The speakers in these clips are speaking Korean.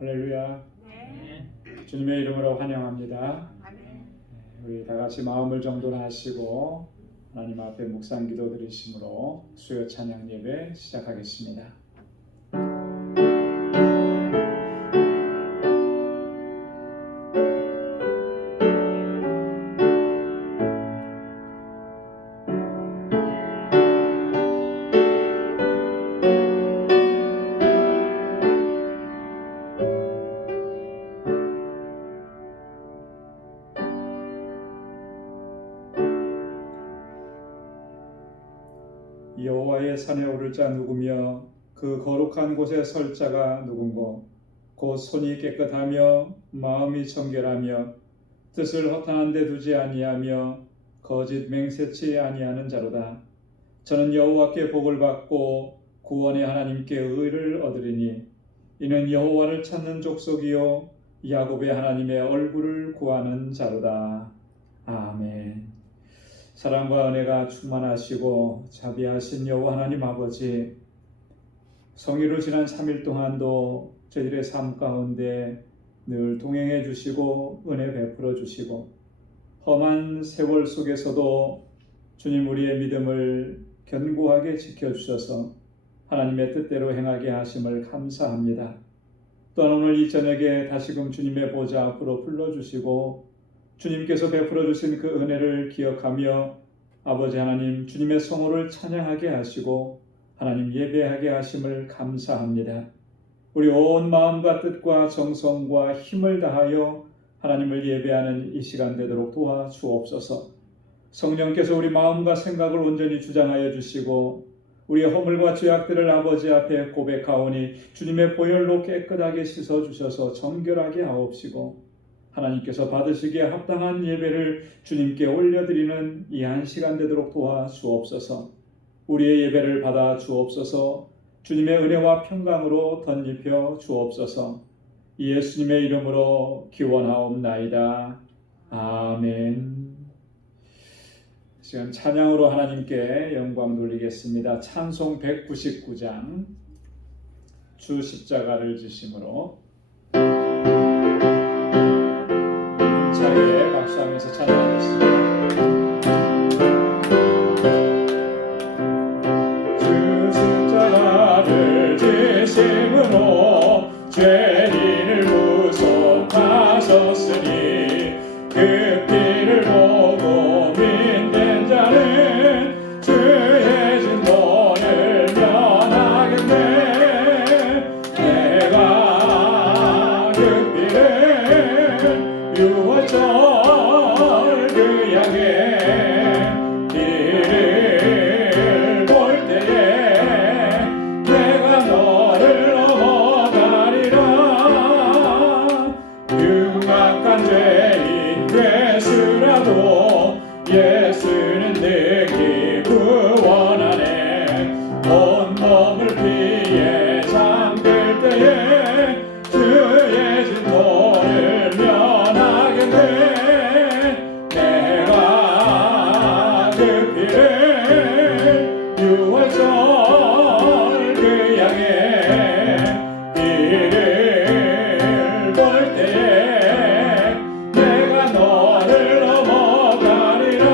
할렐루야. 네. 주님의 이름으로 환영합니다. 아멘. 우리 다 같이 마음을 정돈하시고 하나님 앞에 묵상 기도 드리심으로 수요 찬양 예배 시작하겠습니다. 여호와의 산에 오를 자 누구며 그 거룩한 곳에 설 자가 누군고 곧 손이 깨끗하며 마음이 청결하며 뜻을 허탄한 데 두지 아니하며 거짓 맹세치 아니하는 자로다. 저는 여호와께 복을 받고 구원의 하나님께 의를 얻으리니 이는 여호와를 찾는 족속이요 야곱의 하나님의 얼굴을 구하는 자로다. 아멘. 사랑과 은혜가 충만하시고 자비하신 여호와 하나님 아버지, 성의로 지난 3일 동안도 저희들의 삶 가운데 늘 동행해 주시고 은혜 베풀어 주시고 험한 세월 속에서도 주님 우리의 믿음을 견고하게 지켜주셔서 하나님의 뜻대로 행하게 하심을 감사합니다. 또한 오늘 이 저녁에 다시금 주님의 보좌 앞으로 불러주시고 주님께서 베풀어 주신 그 은혜를 기억하며 아버지 하나님 주님의 성호를 찬양하게 하시고 하나님 예배하게 하심을 감사합니다. 우리 온 마음과 뜻과 정성과 힘을 다하여 하나님을 예배하는 이 시간 되도록 도와주옵소서. 성령께서 우리 마음과 생각을 온전히 주장하여 주시고 우리의 허물과 죄악들을 아버지 앞에 고백하오니 주님의 보혈로 깨끗하게 씻어주셔서 정결하게 하옵시고 하나님께서 받으시기에 합당한 예배를 주님께 올려드리는 이 한 시간 되도록 도와주옵소서. 우리의 예배를 받아 주옵소서. 주님의 은혜와 평강으로 덧입혀 주옵소서. 예수님의 이름으로 기원하옵나이다. 아멘. 지금 찬양으로 하나님께 영광 돌리겠습니다. 찬송 199장 주 십자가를 지심으로 자리에 박수하면서 찬양하겠습니다. 주 십자가를 지심으로 죄인을 구속하셨으니 그 피를 보고 믿는 자는 주의 진노를 면하겠네. 내가 그 피를 유월절 그 양의 길을 볼 때에 내가 너를 넘어가리라. 흉악한 죄인 되수라도 예수는 능히 구원하네. 온몸을 피에 잠글 때에 주의 진노를 면하겠네. 내가 그 피를 유월절 그 양의 길을 볼 때에 내가 너를 넘어가리라.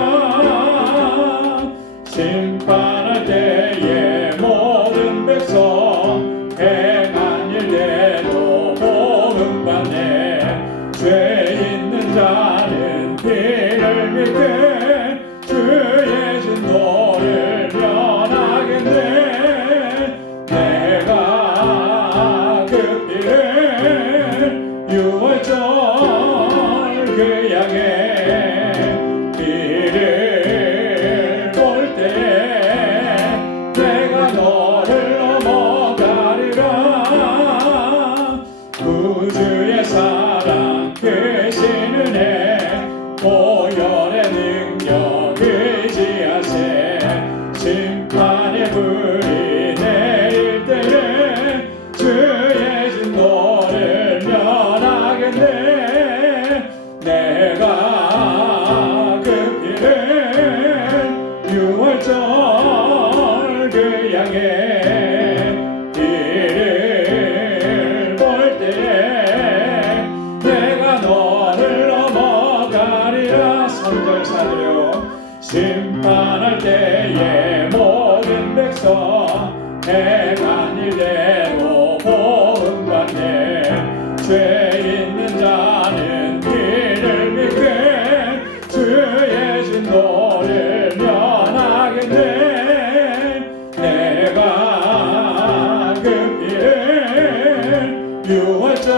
심판할 때에 모든 백성 행한 일대로 보응받네. 죄 있는 자는 피를 믿게 주의 진노를 면하겠네. 내가 그 피를 유월절 그 양의 길을 볼 때에 내가 너를 넘어가리라. 구주의 사랑 크신 은혜 보혈의 능력 의지하세. 심판의 불이 내릴 때에 주의 진노를 면하겠네. 내가 그 피를 유월절 그 양의 길을 볼 때에 심판할 때에 모든 백성 행한 일대로 보응받네. 죄 있는 자는 이를 믿게 주의 진노를 면하겠네. 내가 그 피를 유월절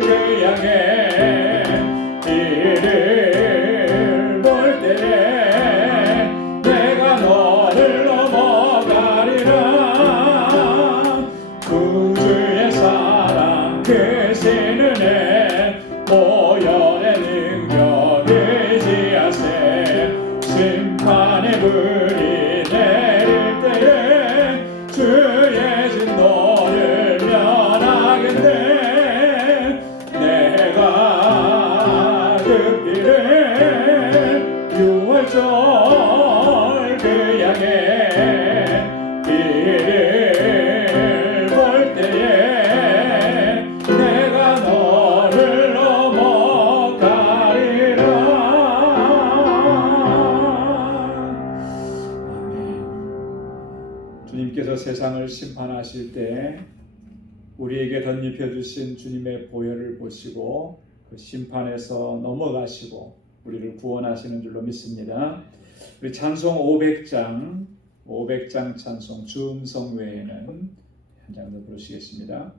그 양의 이를 볼 때에 내가 너를 넘어가리라. 구주의 사랑 크신 은혜 보혈의 능력 의지하세. 심판의 불이 내릴 때에 주의 진노를 면하겠네. 내가 그 피를 유월절 그 양의 피를 볼 때에 내가 너를 넘어가리라. 아멘. 주님께서 세상을 심판하실 때 우리에게 덧입혀 주신 주님의 보혈을 보시고 그 심판에서 넘어가시고 우리를 구원하시는 줄로 믿습니다. 우리 찬송 500장 찬송 주음성 외에는 한 장 더 부르시겠습니다.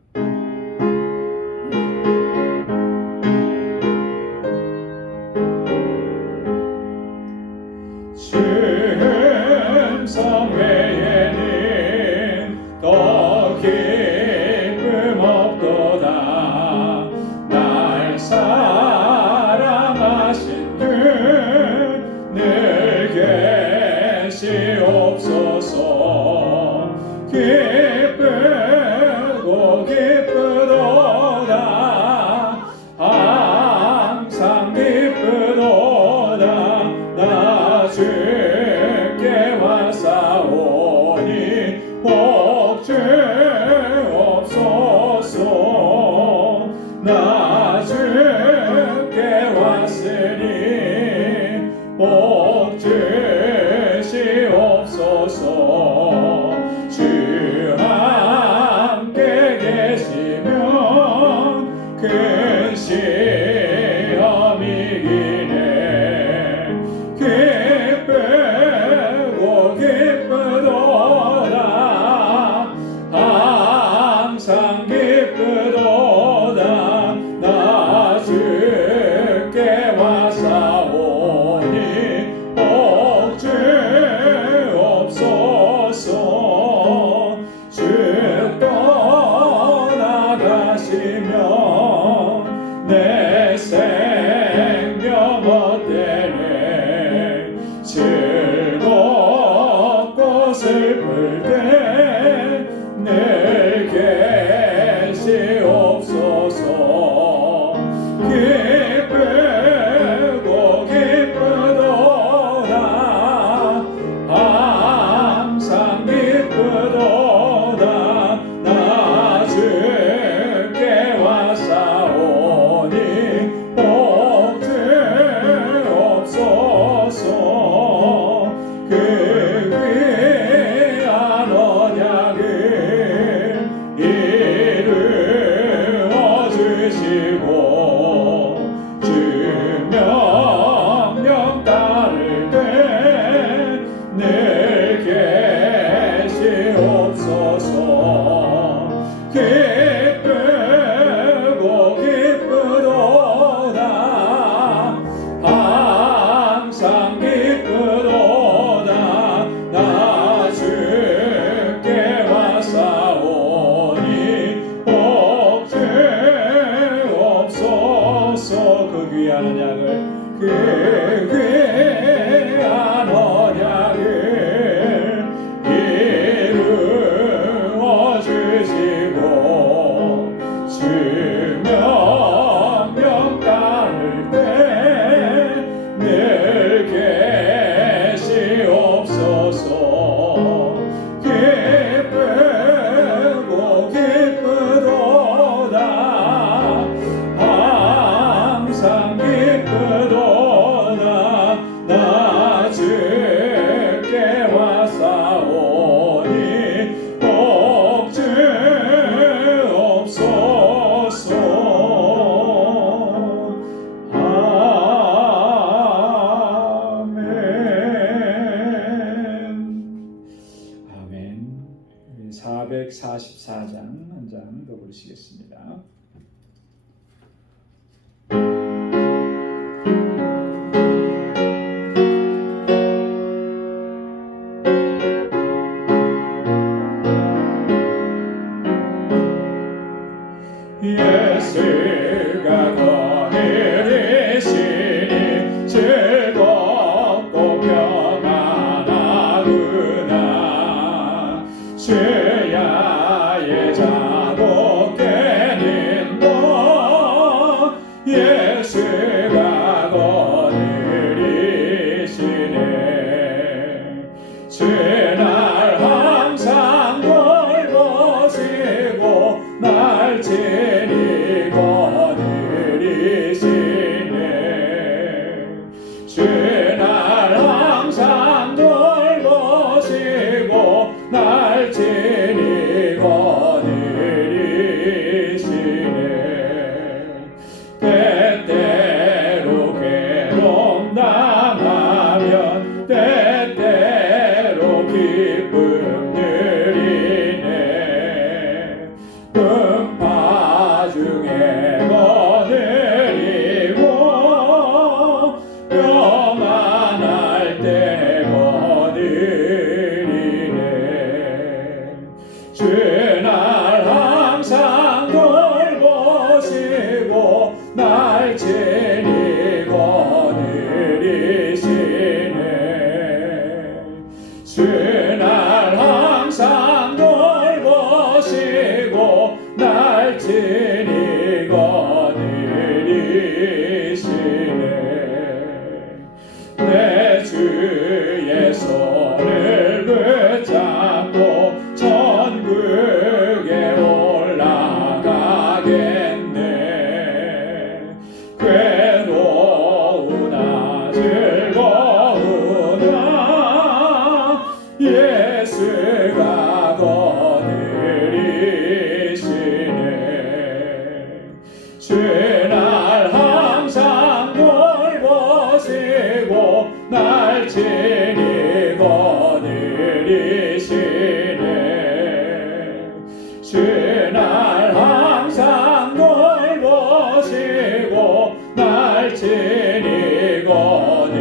주음성 외에는 더 기쁨 없도다. 날 사랑하신 주 늘 계시옵소서. 기쁘고 기쁘도다. 항상 기쁘도다. 나 주께 왔사오니 복주 없소서. 나 주께 왔으니 복 주시옵소서. 주 함께 계시면 큰 시험이기네. 기쁘고 기쁘도다. 항상 기쁘도다. 나 주께 왔사오니 복 주옵소서. 주 떠나가시면 내 생명 헛되네. 즐겁고 슬플 때 늘 계시옵소서. 기쁘고 기쁘도다. 항상 기쁘도다. 나 주께 왔사오니 복 주옵소서. 그 귀한 언약을 이루어 주시고 주 명령 따를 때 늘 계시옵소서. 기쁘고 기쁘도다. 항상 기쁘도다. 나 주께 왔사오니 복 주옵소서. 그 귀한 언약을 이루어 주시고 주 명령 따를 때 늘 계시옵소서. 기쁘고 기쁘도다. 항상 기쁘도다. 244장 한 장 더 부르시겠습니다. 예수가 거느리시니 즐겁고 평안하구나. 주야의 자도 깨는도 예수가 거느리시네. 주날 항상 돌보시고 날 친히 거느리시네. 주날 항상 돌보시고 날 친히 거느리시네. 때때로 괴로움 당하면 때때로 기쁨 누리네. 풍파 중에 거느리고 평안할 때 거느리네. 주날 항상 돌보시고 날 친히 거느리시네. 주날 항상 돌보시고 날 친히 거느리시네. 내 주의 손을 붙잡고 천국에 올라가겠네. 괴로우나 즐거우나 예수가 거느리시네. 주날 항상 돌보시고 날 친히 거느리시네. 주날 항상 돌보시고 날 친히 거느리시네.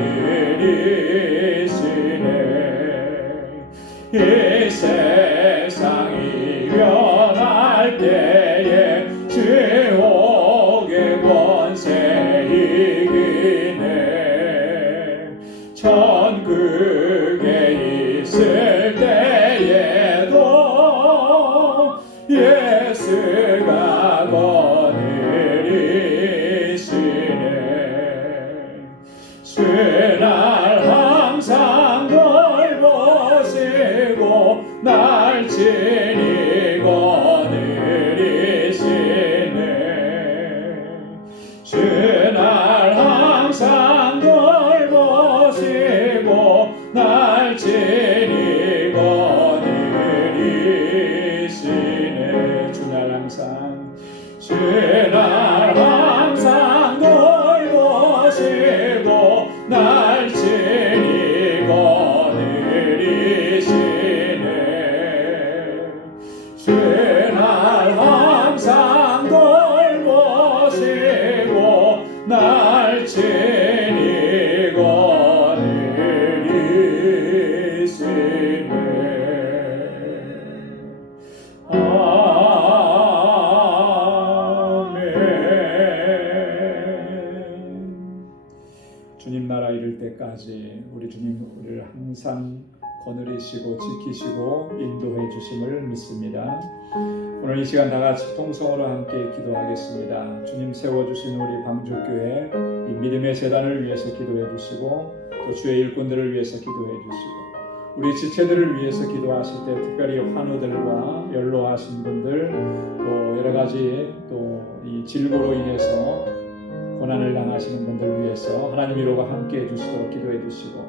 이 세상이 변할 때에 지옥의 권세 이기네. 천국에 있을 때에도 예수가 거느리시네. 주날 항상 돌보시고 날 친히 거느리시네. 주날 항상 돌보시고 날 친히 거느리시네. 주날 항상 주날 항상 돌보시고 날 친히 거느리시네. 주날 항상 돌보시고 날 친히 거느리시네. 주님 나라 이룰 때까지 우리 주님 우리를 항상 거느리시고 지키시고 인도해 주심을 믿습니다. 오늘 이 시간 다 같이 통성으로 함께 기도하겠습니다. 주님 세워주신 우리 방주교회 이 믿음의 재단을 위해서 기도해 주시고 또 주의 일꾼들을 위해서 기도해 주시고 우리 지체들을 위해서 기도하실 때 특별히 환우들과 연로하신 분들 또 여러 가지 또 이 질고로 인해서 고난을 당하시는 분들을 위해서 하나님 위로가 함께 해주시도록 기도해 주시고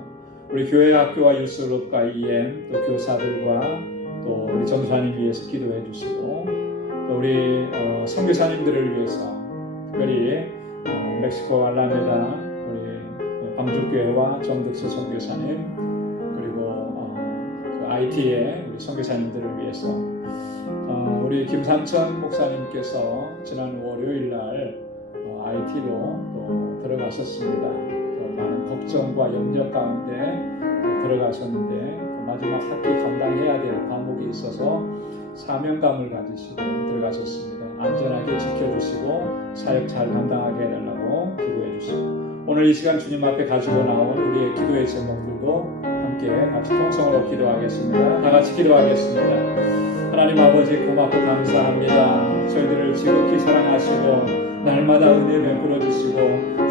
우리 교회 학교와 유스룹과 EM 또 교사들과 또 우리 전사님 위해서 기도해 주시고 또 우리 선교사님들을 위해서 특별히 멕시코 알라메다 우리 방주교회와 정득수 선교사님 그리고 그 IT의 우리 선교사님들을 위해서 우리 김상천 목사님께서 지난 월요일 날 IT로 또 들어가셨습니다. 또 많은 걱정과 염려 가운데 들어가셨는데 마지막 학기 감당해야 될 과목이 있어서 사명감을 가지시고 들어가셨습니다. 안전하게 지켜주시고 사역 잘 감당하게 해달라고 기도해 주시고, 오늘 이 시간 주님 앞에 가지고 나온 우리의 기도의 제목들도 함께 같이 통성으로 기도하겠습니다. 다 같이 기도하겠습니다. 하나님 아버지, 고맙고 감사합니다. 저희들을 지극히 사랑하시고 날마다 은혜 베풀어 주시고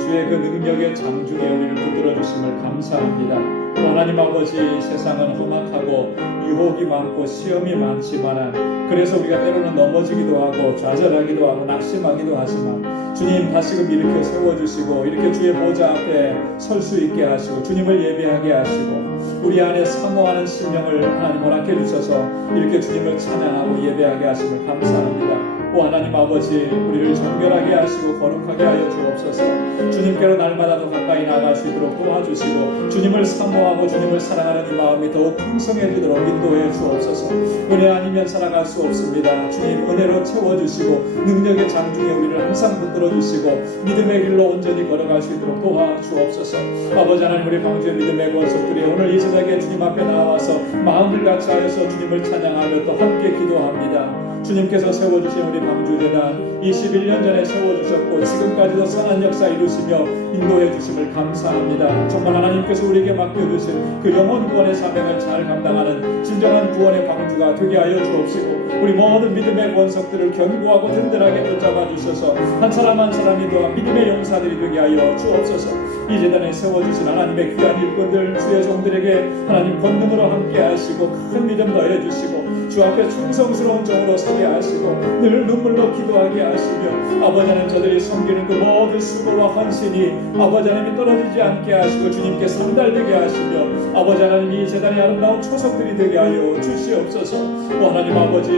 주의 그 능력의 장중에 우리를 붙들어 주심을 감사합니다. 또 하나님 아버지, 세상은 험악하고 유혹이 많고 시험이 많지만 그래서 우리가 때로는 넘어지기도 하고 좌절하기도 하고 낙심하기도 하지만 주님 다시금 일으켜 세워주시고 이렇게 주의 보좌 앞에 설 수 있게 하시고 주님을 예배하게 하시고 우리 안에 사모하는 심령을 하나님 허락해 주셔서 이렇게 주님을 찬양하고 예배하게 하심을 감사합니다. 오 하나님 아버지, 우리를 정결하게 하시고 거룩하게 하여 주옵소서. 주님께로 날마다 더 가까이 나아갈 수 있도록 도와주시고 주님을 사모하고 주님을 사랑하는 이 마음이 더욱 풍성해지도록 인도해 주옵소서. 은혜 아니면 살아갈 수 없습니다. 주님 은혜로 채워주시고 능력의 장중에 우리를 항상 붙들어 주시고 믿음의 길로 온전히 걸어갈 수 있도록 도와주옵소서. 아버지 하나님, 우리 광주의 믿음의 권속들이 오늘 이 세상에 주님 앞에 나와서 마음을 같이 하여서 주님을 찬양하며 또 함께 기도합니다. 주님께서 세워주신 우리 광주재단 21년 전에 세워주셨고 지금까지도 선한 역사 이루시며 인도해 주심을 감사합니다. 정말 하나님께서 우리에게 맡겨주신 그 영혼 구원의 사명을 잘 감당하는 진정한 구원의 광주가 되게 하여 주옵시고 우리 모든 믿음의 권석들을 견고하고 든든하게 붙잡아 주셔서 한 사람 한 사람이 더 믿음의 용사들이 되게 하여 주옵소서. 이 재단에 세워주신 하나님의 귀한 일꾼들 주의 종들에게 하나님 권능으로 함께 하시고 큰 믿음 더해 주시고 주 앞에 충성스러운 종으로 서게 하시고 늘 눈물로 기도하게 하시며 아버지 하나님, 저들이 섬기는 그 모든 수고와 헌신이 아버지 하나님이 떨어지지 않게 하시고 주님께 상달되게 하시며 아버지 하나님, 이 재단의 아름다운 초석들이 되게 하여 주시옵소서. 오 하나님 아버지,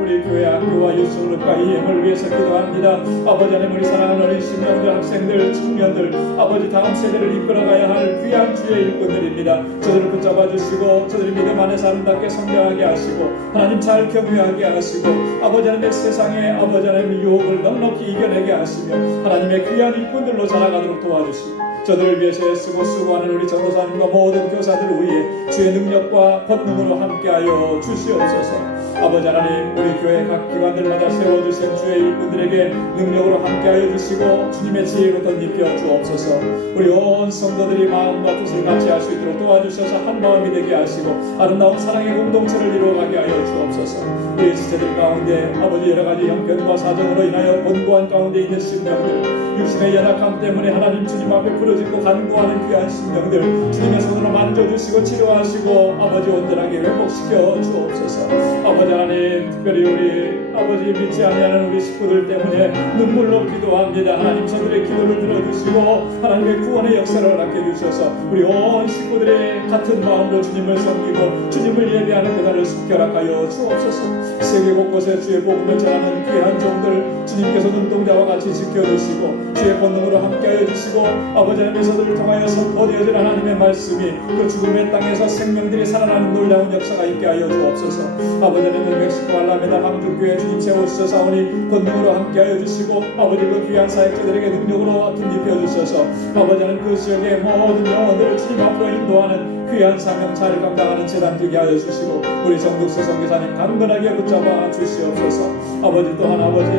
우리 교회 학교와 유스그룹과 EM을 위해서 기도합니다. 아버지 하나님, 우리 사랑하는 어린 신령들, 학생들, 청년들, 아버지 다음 세대를 이끌어가야 할 귀한 주의 일꾼들입니다. 저들을 붙잡아 주시고 저들이 믿음 안에서 아름답게 성장하게 하시고 하나님 잘 경유하게 하시고 아버지 하나님의 세상에 아버지 하나님의 유혹을 넉넉히 이겨내게 하시며 하나님의 귀한 일꾼들로 자라가도록 도와주시고 저들을 위해서 애쓰고 수고하는 우리 전도사님과 모든 교사들을 위해 주의 능력과 권능으로 함께하여 주시옵소서. 아버지 하나님, 우리 교회 각 기관들마다 세워주신 주의 일꾼들에게 능력으로 함께하여 주시고 주님의 지혜로 덧입혀 주옵소서. 우리 온 성도들이 마음과 뜻을 같이 할 수 있도록 도와주셔서 한 마음이 되게 하시고 아름다운 사랑의 공동체를 이루어가게 하여 주옵소서. 우리 지체들 가운데 아버지 여러 가지 형편과 사정으로 인하여 곤고한 가운데 있는 심령들, 육신의 연약함 때문에 하나님 주님 앞에 부르짖고 간구하는 귀한 심령들 주님의 손으로 만져주시고 치료하시고 아버지 온전하게 회복시켜 주옵소서. 아버지 하나님, 특별히 우리 아버지 믿지 아니하는 우리 식구들 때문에 눈물로 기도합니다. 하나님, 저들의 기도를 들어주시고 하나님의 구원의 역사를 허락해 주셔서 우리 온 식구들의 같은 마음으로 주님을 섬기고 주님을 예배하는 그날을 속결하여 주옵소서. 세계 곳곳에 주의 복음을 전하는 귀한 종들 주님께서 눈동자와 같이 지켜주시고 주의 권능으로 함께하여 주시고 아버지 하나님의 저들을 통하여 선포되어질 하나님의 말씀이 그 죽음의 땅에서 생명들이 살아나는 놀라운 역사가 있게 하여 주옵소서. 아버지 하나님, 멕시코 알라메다 방주교회 주님 세워주셔서오니 권능으로 함께하여 주시고 아버지 그 귀한 사역자들에게 능력으로 덧입혀 주셔서 아버지 하나님, 그 지역의 모든 영혼들을 주님 앞으로 인도하는 귀한 사명 잘 감당하는 재단 되게 하여 주시고 우리 정독수 선교사님 강건하게 붙잡아 주시옵소서. 아버지 또한 아버지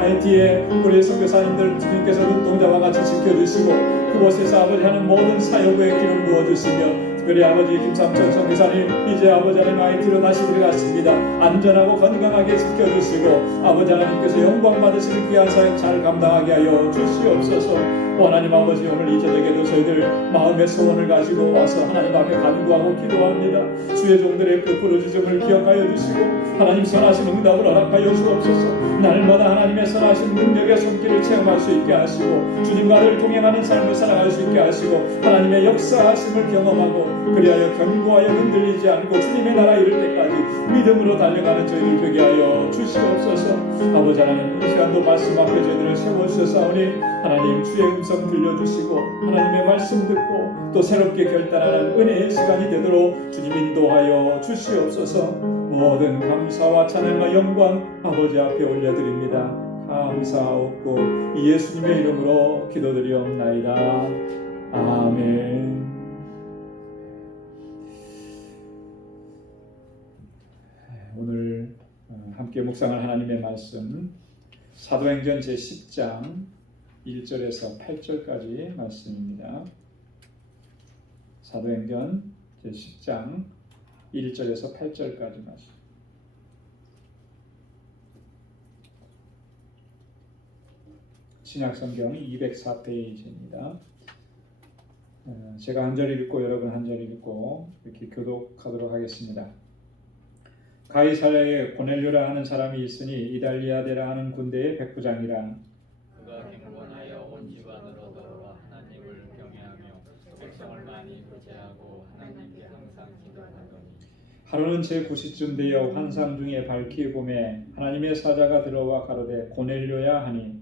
IT에 우리 선교사님들 주님께서 눈동자와 같이 지켜주시고 그곳에서 아버지 하는 모든 사역의 기름 부어주시며 특별히 아버지 김삼천 선교사님 이제 아버지 하나님 IT로 다시 들어갔습니다. 안전하고 건강하게 지켜주시고 아버지 하나님께서 영광 받으시는 귀한 사역 잘 감당하게 하여 주시옵소서. 하나님 아버지, 오늘 이 저녁에도 저희들 마음의 소원을 가지고 와서 하나님 앞에 간구하고 기도합니다. 주의 종들의 그 부르짖음을 기억하여 주시고 하나님 선하신 응답을 허락하여 주옵소서. 날마다 하나님의 선하신 능력의 손길을 체험할 수 있게 하시고 주님과 늘 동행하는 삶을 살아갈 수 있게 하시고 하나님의 역사하심을 경험하고 그리하여 견고하여 흔들리지 않고 주님의 나라 이룰 때까지 믿음으로 달려가는 저희들 되게 하여 주시옵소서. 아버지 하나님, 이 시간도 말씀 앞에 저희들을 세워주셔서오니 하나님 주의 음성 들려주시고 하나님의 말씀 듣고 또 새롭게 결단하는 은혜의 시간이 되도록 주님 인도하여 주시옵소서. 모든 감사와 찬양과 영광 아버지 앞에 올려드립니다. 감사하옵고 예수님의 이름으로 기도드리옵나이다. 아멘. 오늘 함께 묵상할 하나님의 말씀 사도행전 제10장 1절에서 8절까지 말씀입니다. 사도행전 제10장 1절에서 8절까지 말씀. 신약성경 204페이지입니다. 제가 한 절 읽고 여러분 한 절 읽고 이렇게 교독하도록 하겠습니다. 가이사랴에 고넬료라 하는 사람이 있으니 이달리아데라 하는 군대의 백부장이라. 그가 경건하여 온 집안으로 더불어 하나님을 경외하며 백성을 많이 구제하고 하나님께 항상 기도하더니 하루는 제9시쯤 되어 환상 중에 밝히 보매 하나님의 사자가 들어와 가로되 고넬료야 하니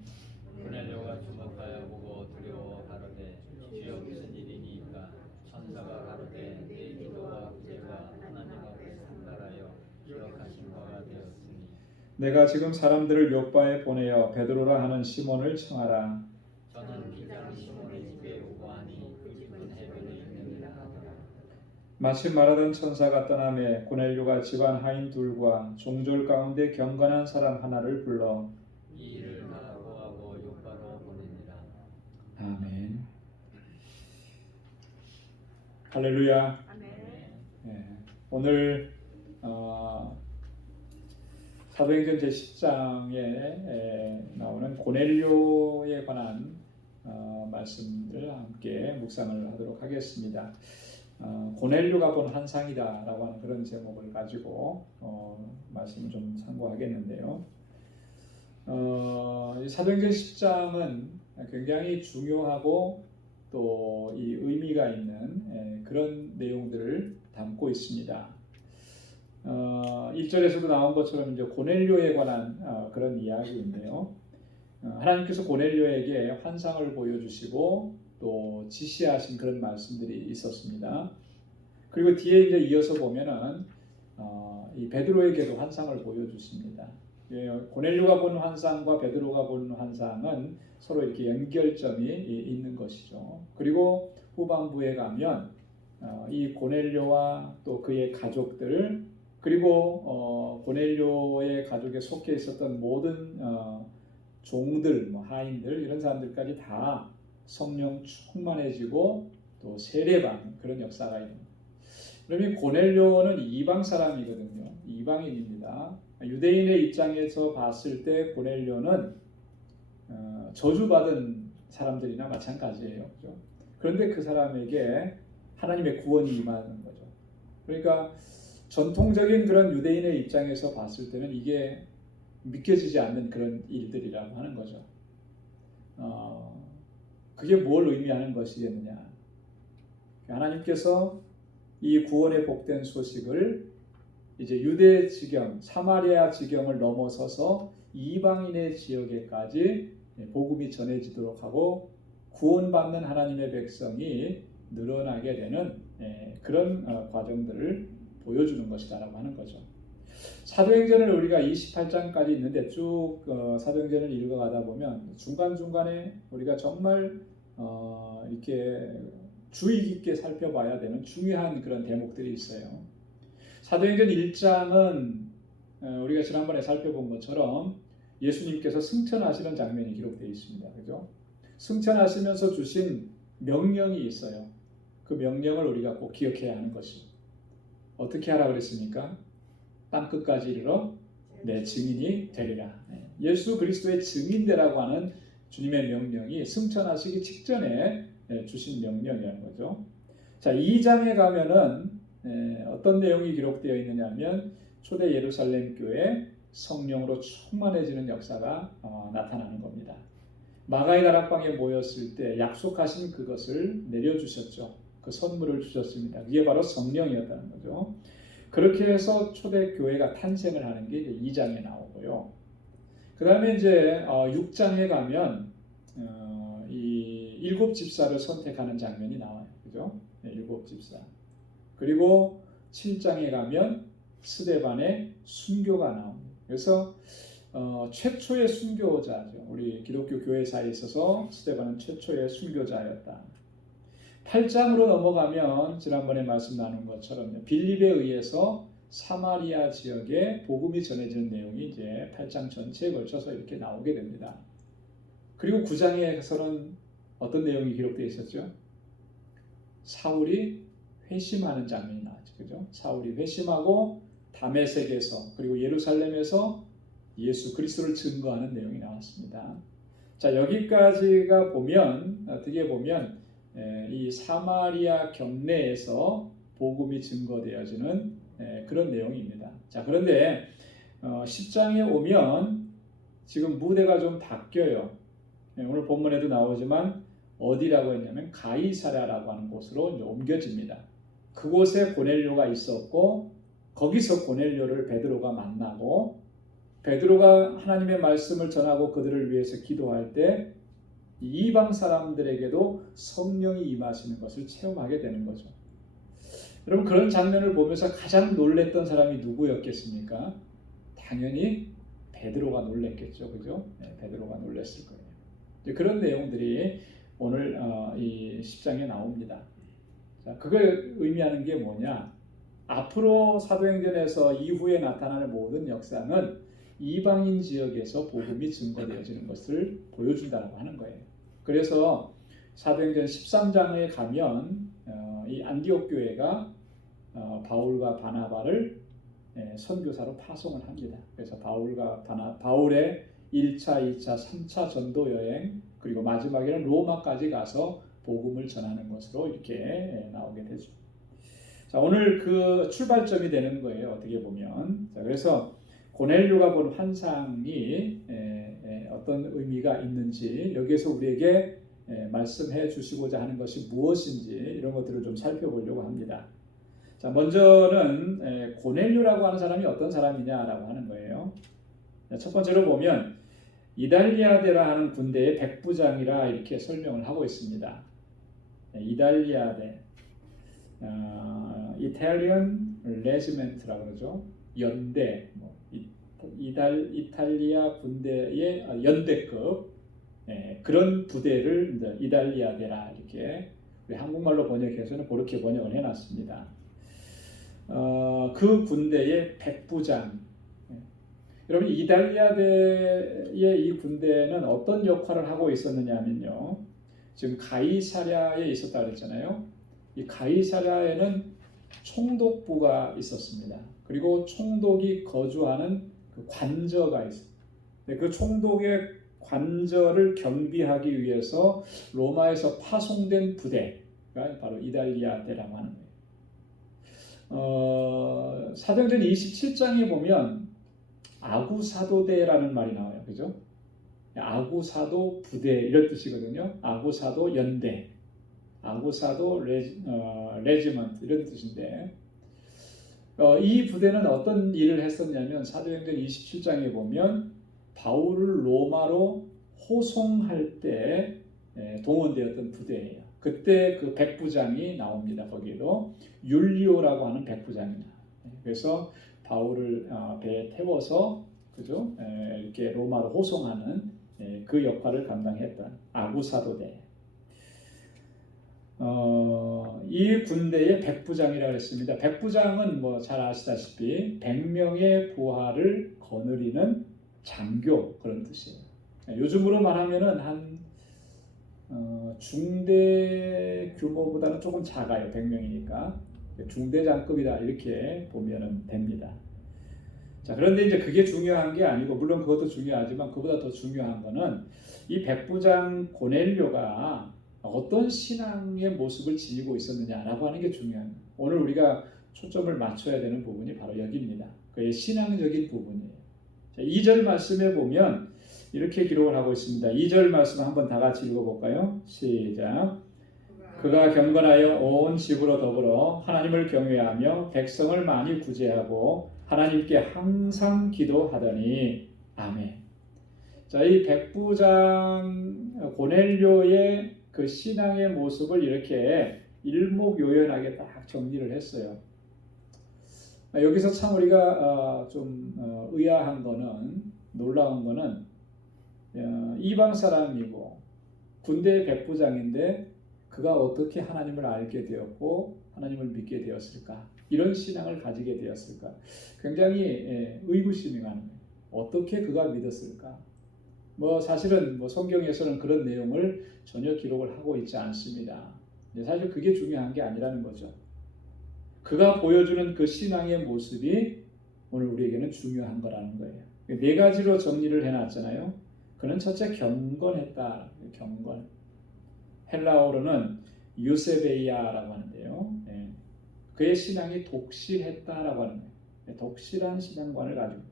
고넬료가 주목하여 보고 두려워 가로되 주여 무슨 일이니이까. 천사가 가로되 내 기도와 구제가 하나님 앞에 상달하여 기억하신 바가 되었으니 내가 지금 사람들을 요바에 보내어 베드로라 하는 시몬을 청하라. 저는 기장 시몬의 집에 오고 하니 그 집은 해변에 있느니라 하더라. 마침 말하던 천사가 떠나매 고넬료가 집안 하인 둘과 종졸 가운데 경건한 사람 하나를 불러 이 일을 다 고하고 요바로 보내니라. 아멘. 할렐루야. 네, 오늘 사도행전 제10장에 나오는 고넬료에 관한 말씀을 함께 묵상을 하도록 하겠습니다. 고넬료가 본 환상이다라고 하는 그런 제목을 가지고 말씀을 좀 참고하겠는데요. 사도행전 10장은 굉장히 중요하고 또 이 의미가 있는 그런 내용들을 담고 있습니다. 1절에서도 나온 것처럼 이제 고넬료에 관한 그런 이야기인데요. 하나님께서 고넬료에게 환상을 보여주시고 또 지시하신 그런 말씀들이 있었습니다. 그리고 뒤에 이제 이어서 보면은 이 베드로에게도 환상을 보여주십니다. 고넬료가 본 환상과 베드로가 본 환상은 서로 이렇게 연결점이 있는 것이죠. 그리고 후반부에 가면 이 고넬료와 또 그의 가족들 그리고 고넬료의 가족에 속해 있었던 모든 종들, 하인들 이런 사람들까지 다 성령 충만해지고 또 세례받는 그런 역사가 있는 거예요. 그러면 고넬료는 이방 사람이거든요. 이방인입니다. 유대인의 입장에서 봤을 때 고넬료는 저주받은 사람들이나 마찬가지예요. 그렇죠? 그런데 그 사람에게 하나님의 구원이 임하는 거죠. 그러니까 전통적인 그런 유대인의 입장에서 봤을 때는 이게 믿겨지지 않는 그런 일들이라고 하는 거죠. 그게 뭘 의미하는 것이겠느냐? 하나님께서 이 구원의 복된 소식을 이제 유대 지경, 사마리아 지경을 넘어서서 이방인의 지역에까지 복음이 전해지도록 하고 구원받는 하나님의 백성이 늘어나게 되는 그런 과정들을 보여주는 것이다라고 하는 거죠. 사도행전을 우리가 28장까지 있는데 쭉 사도행전을 읽어가다 보면 중간중간에 우리가 정말 이렇게 주의 깊게 살펴봐야 되는 중요한 그런 대목들이 있어요. 사도행전 1장은 우리가 지난번에 살펴본 것처럼 예수님께서 승천하시는 장면이 기록되어 있습니다. 그죠? 승천하시면서 주신 명령이 있어요. 그 명령을 우리가 꼭 기억해야 하는 것이 어떻게 하라고 그랬습니까? 땅끝까지 이르러 내 증인이 되리라. 예수 그리스도의 증인되라고 하는 주님의 명령이 승천하시기 직전에 주신 명령이라는 거죠. 자, 2장에 가면은 어떤 내용이 기록되어 있느냐면 초대 예루살렘 교회 성령으로 충만해지는 역사가 나타나는 겁니다. 마가의 다락방에 모였을 때 약속하신 그것을 내려주셨죠. 그 선물을 주셨습니다. 그게 바로 성령이었다는 거죠. 그렇게 해서 초대 교회가 탄생을 하는 게 이제 2장에 나오고요. 그 다음에 이제 6장에 가면 이 7 집사를 선택하는 장면이 나와요. 그죠? 7 집사. 그리고 7장에 가면 스데반의 순교가 나옵니다. 그래서 최초의 순교자죠. 우리 기독교 교회사에 있어서 스데반은 최초의 순교자였다. 8장으로 넘어가면 지난번에 말씀 나눈 것처럼 빌립에 의해서 사마리아 지역에 복음이 전해지는 내용이 이제 8장 전체에 걸쳐서 이렇게 나오게 됩니다. 그리고 9장에서는 어떤 내용이 기록되어 있었죠? 사울이 회심하는 장면이 나왔죠. 그죠? 사울이 회심하고 다메섹에서 그리고 예루살렘에서 예수 그리스도를 증거하는 내용이 나왔습니다. 자, 여기까지가 보면 어떻게 보면 이 사마리아 경내에서 복음이 증거되어지는 그런 내용입니다. 자, 그런데 10장에 오면 지금 무대가 좀 바뀌어요. 오늘 본문에도 나오지만 어디라고 했냐면 가이사랴라고 하는 곳으로 이제 옮겨집니다. 그곳에 고넬료가 있었고 거기서 고넬료를 베드로가 만나고 베드로가 하나님의 말씀을 전하고 그들을 위해서 기도할 때 이방 사람들에게도 성령이 임하시는 것을 체험하게 되는 거죠. 여러분 그런 장면을 보면서 가장 놀랬던 사람이 누구였겠습니까? 당연히 베드로가 놀랬겠죠. 그죠? 네, 베드로가 놀랬을 거예요. 그런 내용들이 오늘 이 10장에 나옵니다. 자, 그걸 의미하는 게 뭐냐? 앞으로 사도행전에서 이후에 나타나는 모든 역사는 이방인 지역에서 복음이 증거되어지는 것을 보여준다고 하는 거예요. 그래서 사도행전 13장에 가면 이 안디옥 교회가 바울과 바나바를 선교사로 파송을 합니다. 그래서 바울의 1차, 2차, 3차 전도 여행 그리고 마지막에는 로마까지 가서 복음을 전하는 것으로 이렇게 나오게 되죠. 자, 오늘 그 출발점이 되는 거예요. 어떻게 보면. 자, 그래서 고넬료가 본 환상이 어떤 의미가 있는지 여기에서 우리에게 말씀해 주시고자 하는 것이 무엇인지 이런 것들을 좀 살펴보려고 합니다. 자, 먼저는 고넬료라고 하는 사람이 어떤 사람이냐라고 하는 거예요. 첫 번째로 보면 이달리아데라 하는 군대의 백부장이라 이렇게 설명을 하고 있습니다. 이달리아데, 이탈리안 레지멘트라고 그러죠. 연대, 이탈리아 군대의 연대급 그런 부대를 이달리아데라 이렇게 우리 한국말로 번역해서는 그렇게 번역을 해놨습니다. 그 군대의 백부장. 여러분 이달리아데의 이 군대는 어떤 역할을 하고 있었느냐면요. 지금 가이사랴에 있었다 그랬잖아요. 이 가이사랴에는 총독부가 있었습니다. 그리고 총독이 거주하는 그 관저가 있어요. 그 총독의 관저를 경비하기 위해서 로마에서 파송된 부대가 바로 이달리아데라고 하는 거예요. 사도행전 27장에 보면 아구사도대라는 말이 나와요. 그죠? 아구사도 부대 이런 뜻이거든요. 아구사도 연대, 아구사도 레지먼트 이런 뜻인데 이 부대는 어떤 일을 했었냐면 사도행전 27장에 보면 바울을 로마로 호송할 때 동원되었던 부대예요. 그때 그 백부장이 나옵니다. 거기에도 율리오라고 하는 백부장이나 그래서 바울을 배에 태워서 그죠? 이렇게 로마로 호송하는 그 역할을 감당했던 아구사도대. 이 군대의 백부장이라고 했습니다. 백부장은 뭐 잘 아시다시피 100명의 부하를 거느리는 장교 그런 뜻이에요. 요즘으로 말하면은 한 중대 규모보다는 조금 작아요. 100명이니까 중대장급이다 이렇게 보면은 됩니다. 자, 그런데 이제 그게 중요한 게 아니고 물론 그것도 중요하지만 그보다 더 중요한 거는 이 백부장 고넬료가 어떤 신앙의 모습을 지니고 있었느냐라고 하는 게 중요합니다. 오늘 우리가 초점을 맞춰야 되는 부분이 바로 여기입니다. 그의 신앙적인 부분이에요. 자, 2절 말씀에 보면 이렇게 기록을 하고 있습니다. 2절 말씀 한번 다 같이 읽어볼까요? 시작. 그가 경건하여 온 집으로 더불어 하나님을 경외하며 백성을 많이 구제하고 하나님께 항상 기도하더니 아멘. 자, 이 백부장 고넬료의 그 신앙의 모습을 이렇게 일목요연하게 딱 정리를 했어요. 여기서 참 우리가 좀 의아한 거는, 놀라운 거는 이방 사람이고 군대의 백부장인데 그가 어떻게 하나님을 알게 되었고 하나님을 믿게 되었을까? 이런 신앙을 가지게 되었을까? 굉장히 의구심이 가는 거예요. 어떻게 그가 믿었을까? 사실은 성경에서는 그런 내용을 전혀 기록을 하고 있지 않습니다. 사실 그게 중요한 게 아니라는 거죠. 그가 보여주는 그 신앙의 모습이 오늘 우리에게는 중요한 거라는 거예요. 네 가지로 정리를 해놨잖아요. 그는 첫째 경건했다. 경건. 헬라어로는 유세베이아라고 하는데요. 그의 신앙이 독실했다라고 하는 거예요. 독실한 신앙관을 가지고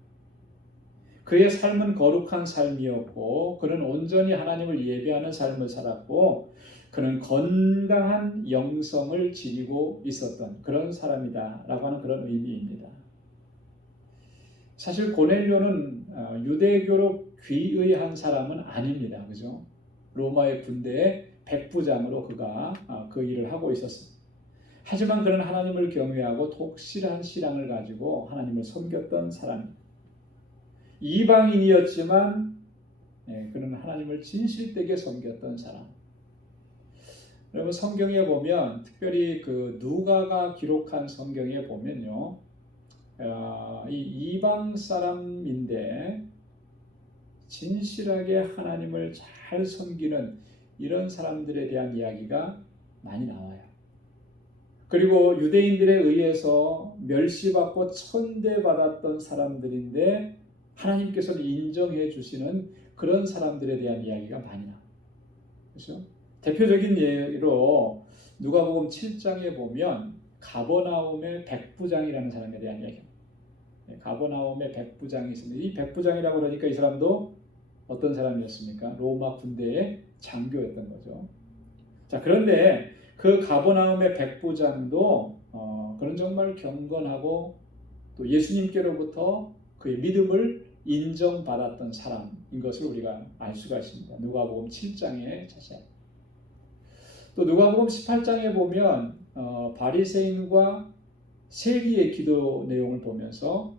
그의 삶은 거룩한 삶이었고 그는 온전히 하나님을 예배하는 삶을 살았고 그는 건강한 영성을 지니고 있었던 그런 사람이다라고 하는 그런 의미입니다. 사실 고넬료는 유대교로 귀의한 사람은 아닙니다. 그죠? 로마의 군대의 백부장으로 그가 그 일을 하고 있었습니다. 하지만 그는 하나님을 경외하고 독실한 신앙을 가지고 하나님을 섬겼던 사람입니다. 이방인이었지만 그는 하나님을 진실되게 섬겼던 사람. 여러분 성경에 보면 특별히 그 누가가 기록한 성경에 보면요, 이 이방 사람인데 진실하게 하나님을 잘 섬기는 이런 사람들에 대한 이야기가 많이 나와요. 그리고 유대인들에 의해서 멸시받고 천대받았던 사람들인데 하나님께서는 인정해 주시는 그런 사람들에 대한 이야기가 많이 나와요. 그렇죠? 대표적인 예로 누가복음 7장에 보면 가버나움의 백부장이라는 사람에 대한 이야기입니다. 가버나움의 백부장이 있습니다. 이 백부장이라고 그러니까 이 사람도 어떤 사람이었습니까? 로마 군대의 장교였던 거죠. 자, 그런데 그 가버나움의 백부장도 그런 정말 경건하고 또 예수님께로부터 그의 믿음을 인정받았던 사람인 것을 우리가 알 수가 있습니다. 누가복음 7장에 자세히. 또 누가복음 18장에 보면 바리새인과 세리의 기도 내용을 보면서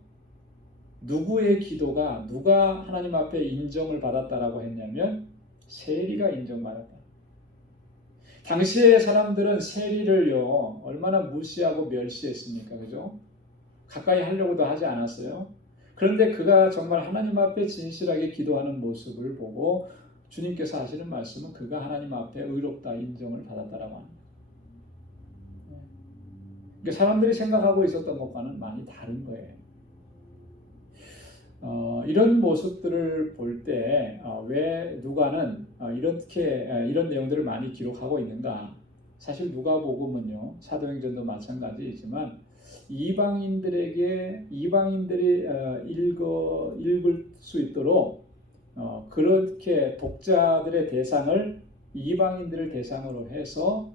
누구의 기도가 누가 하나님 앞에 인정을 받았다라고 했냐면 세리가 인정받았다. 당시의 사람들은 세리를요 얼마나 무시하고 멸시했습니까? 그죠? 가까이 하려고도 하지 않았어요. 그런데 그가 정말 하나님 앞에 진실하게 기도하는 모습을 보고 주님께서 하시는 말씀은 그가 하나님 앞에 의롭다 인정을 받았다라고 합니다. 그러니까 사람들이 생각하고 있었던 것과는 많이 다른 거예요. 이런 모습들을 볼 때 왜 누가는 이런 내용들을 많이 기록하고 있는가? 사실 누가복음은요 사도행전도 마찬가지이지만 이방인들이 읽을 수 있도록 그렇게 독자들의 대상을 이방인들을 대상으로 해서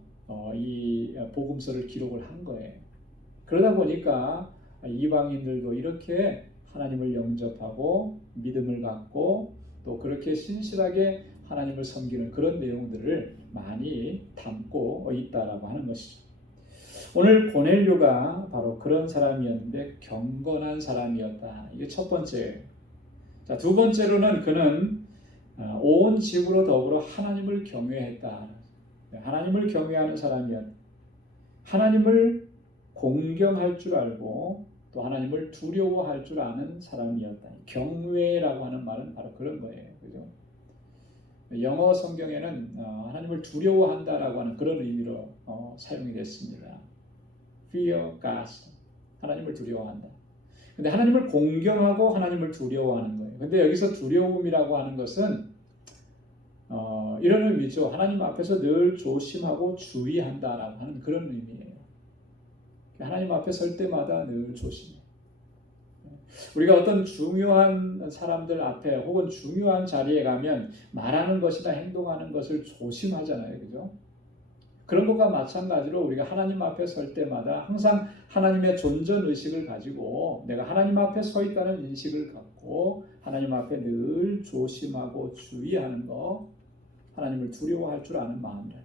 이 복음서를 기록을 한 거예요. 그러다 보니까 이방인들도 이렇게 하나님을 영접하고 믿음을 갖고 또 그렇게 신실하게 하나님을 섬기는 그런 내용들을 많이 담고 있다라고 하는 것이죠. 오늘 고넬료가 바로 그런 사람이었는데 경건한 사람이었다. 이게 첫 번째예요. 자, 두 번째로는 그는 온 집으로 더불어 하나님을 경외했다. 하나님을 경외하는 사람이었다. 하나님을 공경할 줄 알고 또 하나님을 두려워할 줄 아는 사람이었다. 경외라고 하는 말은 바로 그런 거예요. 그죠? 영어 성경에는 하나님을 두려워한다라고 하는 그런 의미로 사용이 됐습니다. Fear God. 하나님을 두려워한다. 근데 하나님을 공경하고 하나님을 두려워하는 거예요. 근데 여기서 두려움이라고 하는 것은 이런 의미죠. 하나님 앞에서 늘 조심하고 주의한다라고 하는 그런 의미예요. 하나님 앞에 설 때마다 늘 조심해. 우리가 어떤 중요한 사람들 앞에 혹은 중요한 자리에 가면 말하는 것이나 행동하는 것을 조심하잖아요. 그죠? 그런 것과 마찬가지로 우리가 하나님 앞에 설 때마다 항상 하나님의 존전의식을 가지고 내가 하나님 앞에 서 있다는 인식을 갖고 하나님 앞에 늘 조심하고 주의하는 것, 하나님을 두려워할 줄 아는 마음이라.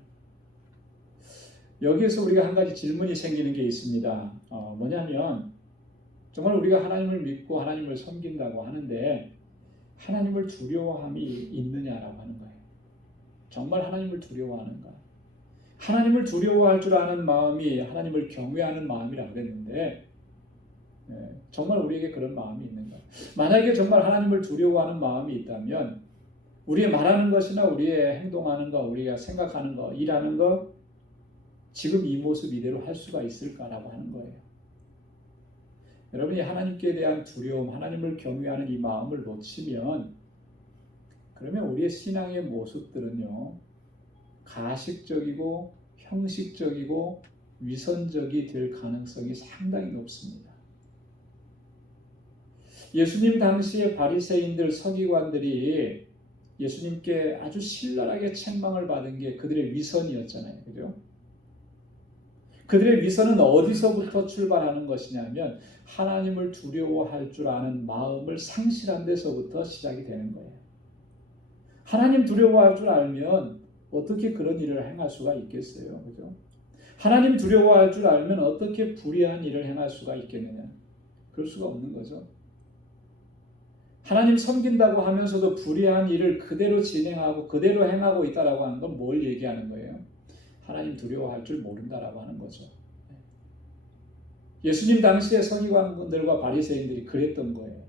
여기에서 우리가 한 가지 질문이 생기는 게 있습니다. 뭐냐면 정말 우리가 하나님을 믿고 하나님을 섬긴다고 하는데 하나님을 두려워함이 있느냐라고 하는 거예요. 정말 하나님을 두려워하는가? 하나님을 두려워할 줄 아는 마음이 하나님을 경외하는 마음이라고 그랬는데 정말 우리에게 그런 마음이 있는가? 만약에 정말 하나님을 두려워하는 마음이 있다면 우리의 말하는 것이나 우리의 행동하는 것, 우리가 생각하는 것, 일하는 것 지금 이 모습 이대로 할 수가 있을까라고 하는 거예요. 여러분이 하나님께 대한 두려움, 하나님을 경외하는 이 마음을 놓치면 그러면 우리의 신앙의 모습들은요 가식적이고 형식적이고 위선적이 될 가능성이 상당히 높습니다. 예수님 당시의 바리새인들, 서기관들이 예수님께 아주 신랄하게 책망을 받은 게 그들의 위선이었잖아요. 그죠? 그들의 위선은 어디서부터 출발하는 것이냐면 하나님을 두려워할 줄 아는 마음을 상실한 데서부터 시작이 되는 거예요. 하나님 두려워할 줄 알면 어떻게 그런 일을 행할 수가 있겠어요? 그죠? 하나님 두려워할 줄 알면 어떻게 불의한 일을 행할 수가 있겠느냐? 그럴 수가 없는 거죠. 하나님 섬긴다고 하면서도 불의한 일을 그대로 진행하고 그대로 행하고 있다라고 하는 건 뭘 얘기하는 거예요? 하나님 두려워할 줄 모른다라고 하는 거죠. 예수님 당시의 서기관들과 바리새인들이 그랬던 거예요.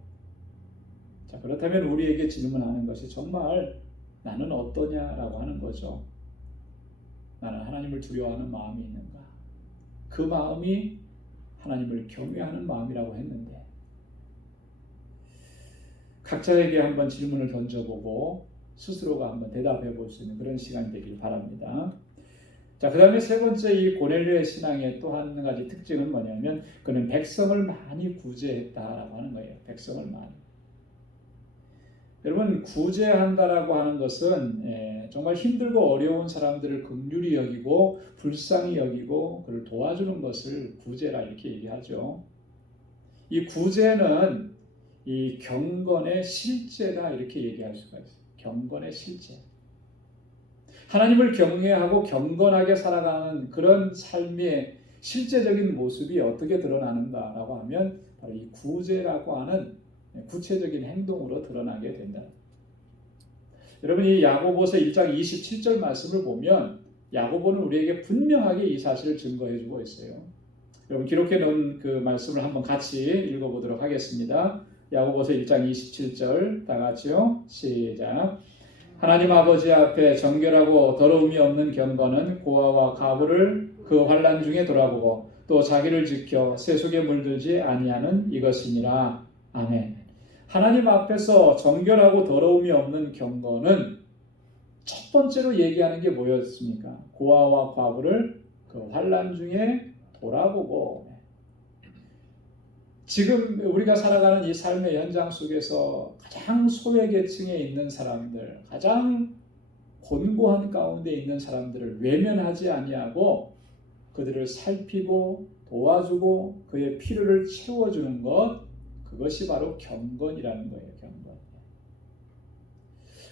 자, 그렇다면 우리에게 질문하는 것이 정말 나는 어떠냐라고 하는 거죠. 나는 하나님을 두려워하는 마음이 있는가? 그 마음이 하나님을 경외하는 마음이라고 했는데 각자에게 한번 질문을 던져보고 스스로가 한번 대답해 볼 수 있는 그런 시간이 되길 바랍니다. 자, 그 다음에 세 번째 이 고넬료의 신앙의 또 한 가지 특징은 뭐냐면 그는 백성을 많이 구제했다라고 하는 거예요. 백성을 많이. 여러분 구제한다라고 하는 것은 정말 힘들고 어려운 사람들을 긍휼히 여기고 불쌍히 여기고 그를 도와주는 것을 구제라 이렇게 얘기하죠. 이 구제는 이 경건의 실제다 이렇게 얘기할 수가 있어요. 경건의 실제. 하나님을 경외하고 경건하게 살아가는 그런 삶의 실제적인 모습이 어떻게 드러나는가라고 하면 바로 이 구제라고 하는 구체적인 행동으로 드러나게 된다. 여러분 이 야고보서 1장 27절 말씀을 보면 야고보는 우리에게 분명하게 이 사실을 증거해 주고 있어요. 여러분 기록해 놓은 그 말씀을 한번 같이 읽어보도록 하겠습니다. 야고보서 1장 27절 다 같이요. 시작. 하나님 아버지 앞에 정결하고 더러움이 없는 경건은 고아와 과부를 그 환난 중에 돌아보고 또 자기를 지켜 세속에 물들지 아니하는 이것이니라. 아멘. 하나님 앞에서 정결하고 더러움이 없는 경건은 첫 번째로 얘기하는 게 뭐였습니까? 고아와 과부를 그 환난 중에 돌아보고 지금 우리가 살아가는 이 삶의 현장 속에서 가장 소외계층에 있는 사람들, 가장 곤고한 가운데 있는 사람들을 외면하지 아니하고 그들을 살피고 도와주고 그의 필요를 채워주는 것, 그것이 바로 경건이라는 거예요. 경건.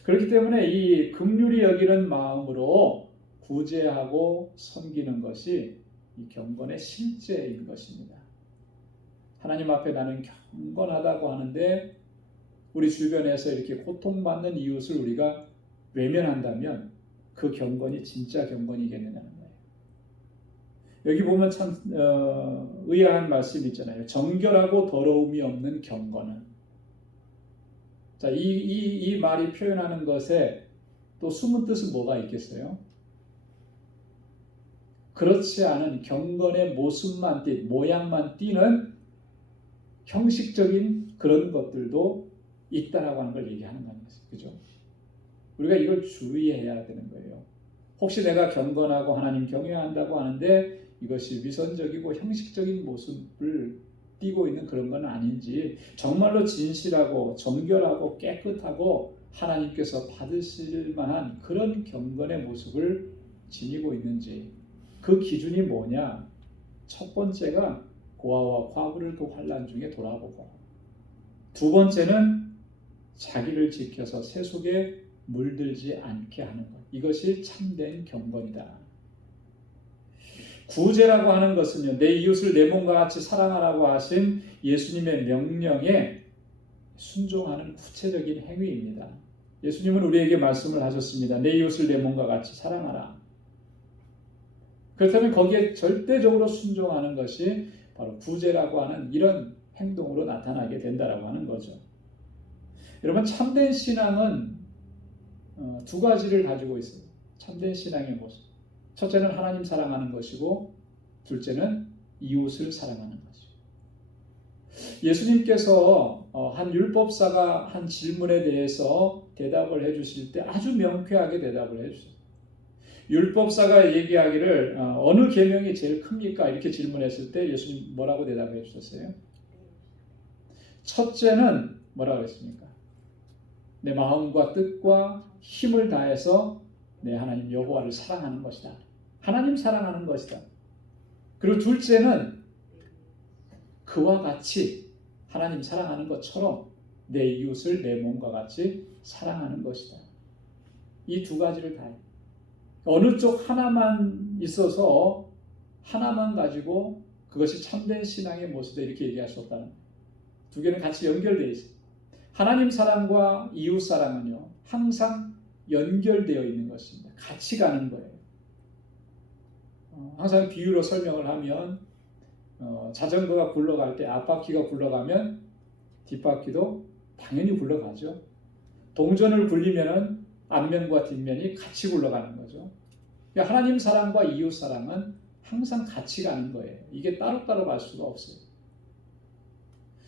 그렇기 때문에 이 긍휼히 여기는 마음으로 구제하고 섬기는 것이 이 경건의 실제인 것입니다. 하나님 앞에 나는 경건하다고 하는데 우리 주변에서 이렇게 고통받는 이웃을 우리가 외면한다면 그 경건이 진짜 경건이겠느냐는 거예요. 여기 보면 참 의아한 말씀이 있잖아요. 정결하고 더러움이 없는 경건은. 자, 이 말이 표현하는 것에 또 숨은 뜻은 뭐가 있겠어요? 그렇지 않은 경건의 모습만 모양만 띠는 형식적인 그런 것들도 있다라고 하는 걸 얘기하는 거예요. 그죠? 우리가 이걸 주의해야 되는 거예요. 혹시 내가 경건하고 하나님 경외한다고 하는데 이것이 위선적이고 형식적인 모습을 띠고 있는 그런 건 아닌지 정말로 진실하고 정결하고 깨끗하고 하나님께서 받으실 만한 그런 경건의 모습을 지니고 있는지 그 기준이 뭐냐? 첫 번째가 고아와 과부를 그 환난 중에 돌아보고 두 번째는 자기를 지켜서 세속에 물들지 않게 하는 것. 이것이 참된 경건이다. 구제라고 하는 것은요, 내 이웃을 내 몸과 같이 사랑하라고 하신 예수님의 명령에 순종하는 구체적인 행위입니다. 예수님은 우리에게 말씀을 하셨습니다. 내 이웃을 내 몸과 같이 사랑하라. 그렇다면 거기에 절대적으로 순종하는 것이 바로 구제라고 하는 이런 행동으로 나타나게 된다라고 하는 거죠. 여러분, 참된 신앙은 두 가지를 가지고 있어요. 참된 신앙의 모습. 첫째는 하나님 사랑하는 것이고, 둘째는 이웃을 사랑하는 것이고. 예수님께서 한 율법사가 한 질문에 대해서 대답을 해주실 때 아주 명쾌하게 대답을 해주셨어요. 율법사가 얘기하기를 어느 계명이 제일 큽니까? 이렇게 질문했을 때 예수님 뭐라고 대답해 주셨어요? 첫째는 뭐라고 했습니까? 내 마음과 뜻과 힘을 다해서 내 하나님 여호와를 사랑하는 것이다. 하나님 사랑하는 것이다. 그리고 둘째는 그와 같이 하나님 사랑하는 것처럼 내 이웃을 내 몸과 같이 사랑하는 것이다. 이 두 가지를 다 해요. 어느 쪽 하나만 있어서 하나만 가지고 그것이 참된 신앙의 모습에 이렇게 얘기할 수 없다는 거예요. 두 개는 같이 연결되어 있어요. 하나님 사랑과 이웃 사랑은요, 항상 연결되어 있는 것입니다. 같이 가는 거예요. 항상 비유로 설명을 하면 자전거가 굴러갈 때 앞바퀴가 굴러가면 뒷바퀴도 당연히 굴러가죠. 동전을 굴리면 앞면과 뒷면이 같이 굴러가는 거죠. 그러니까 하나님 사랑과 이웃 사랑은 항상 같이 가는 거예요. 이게 따로따로 갈 수가 없어요.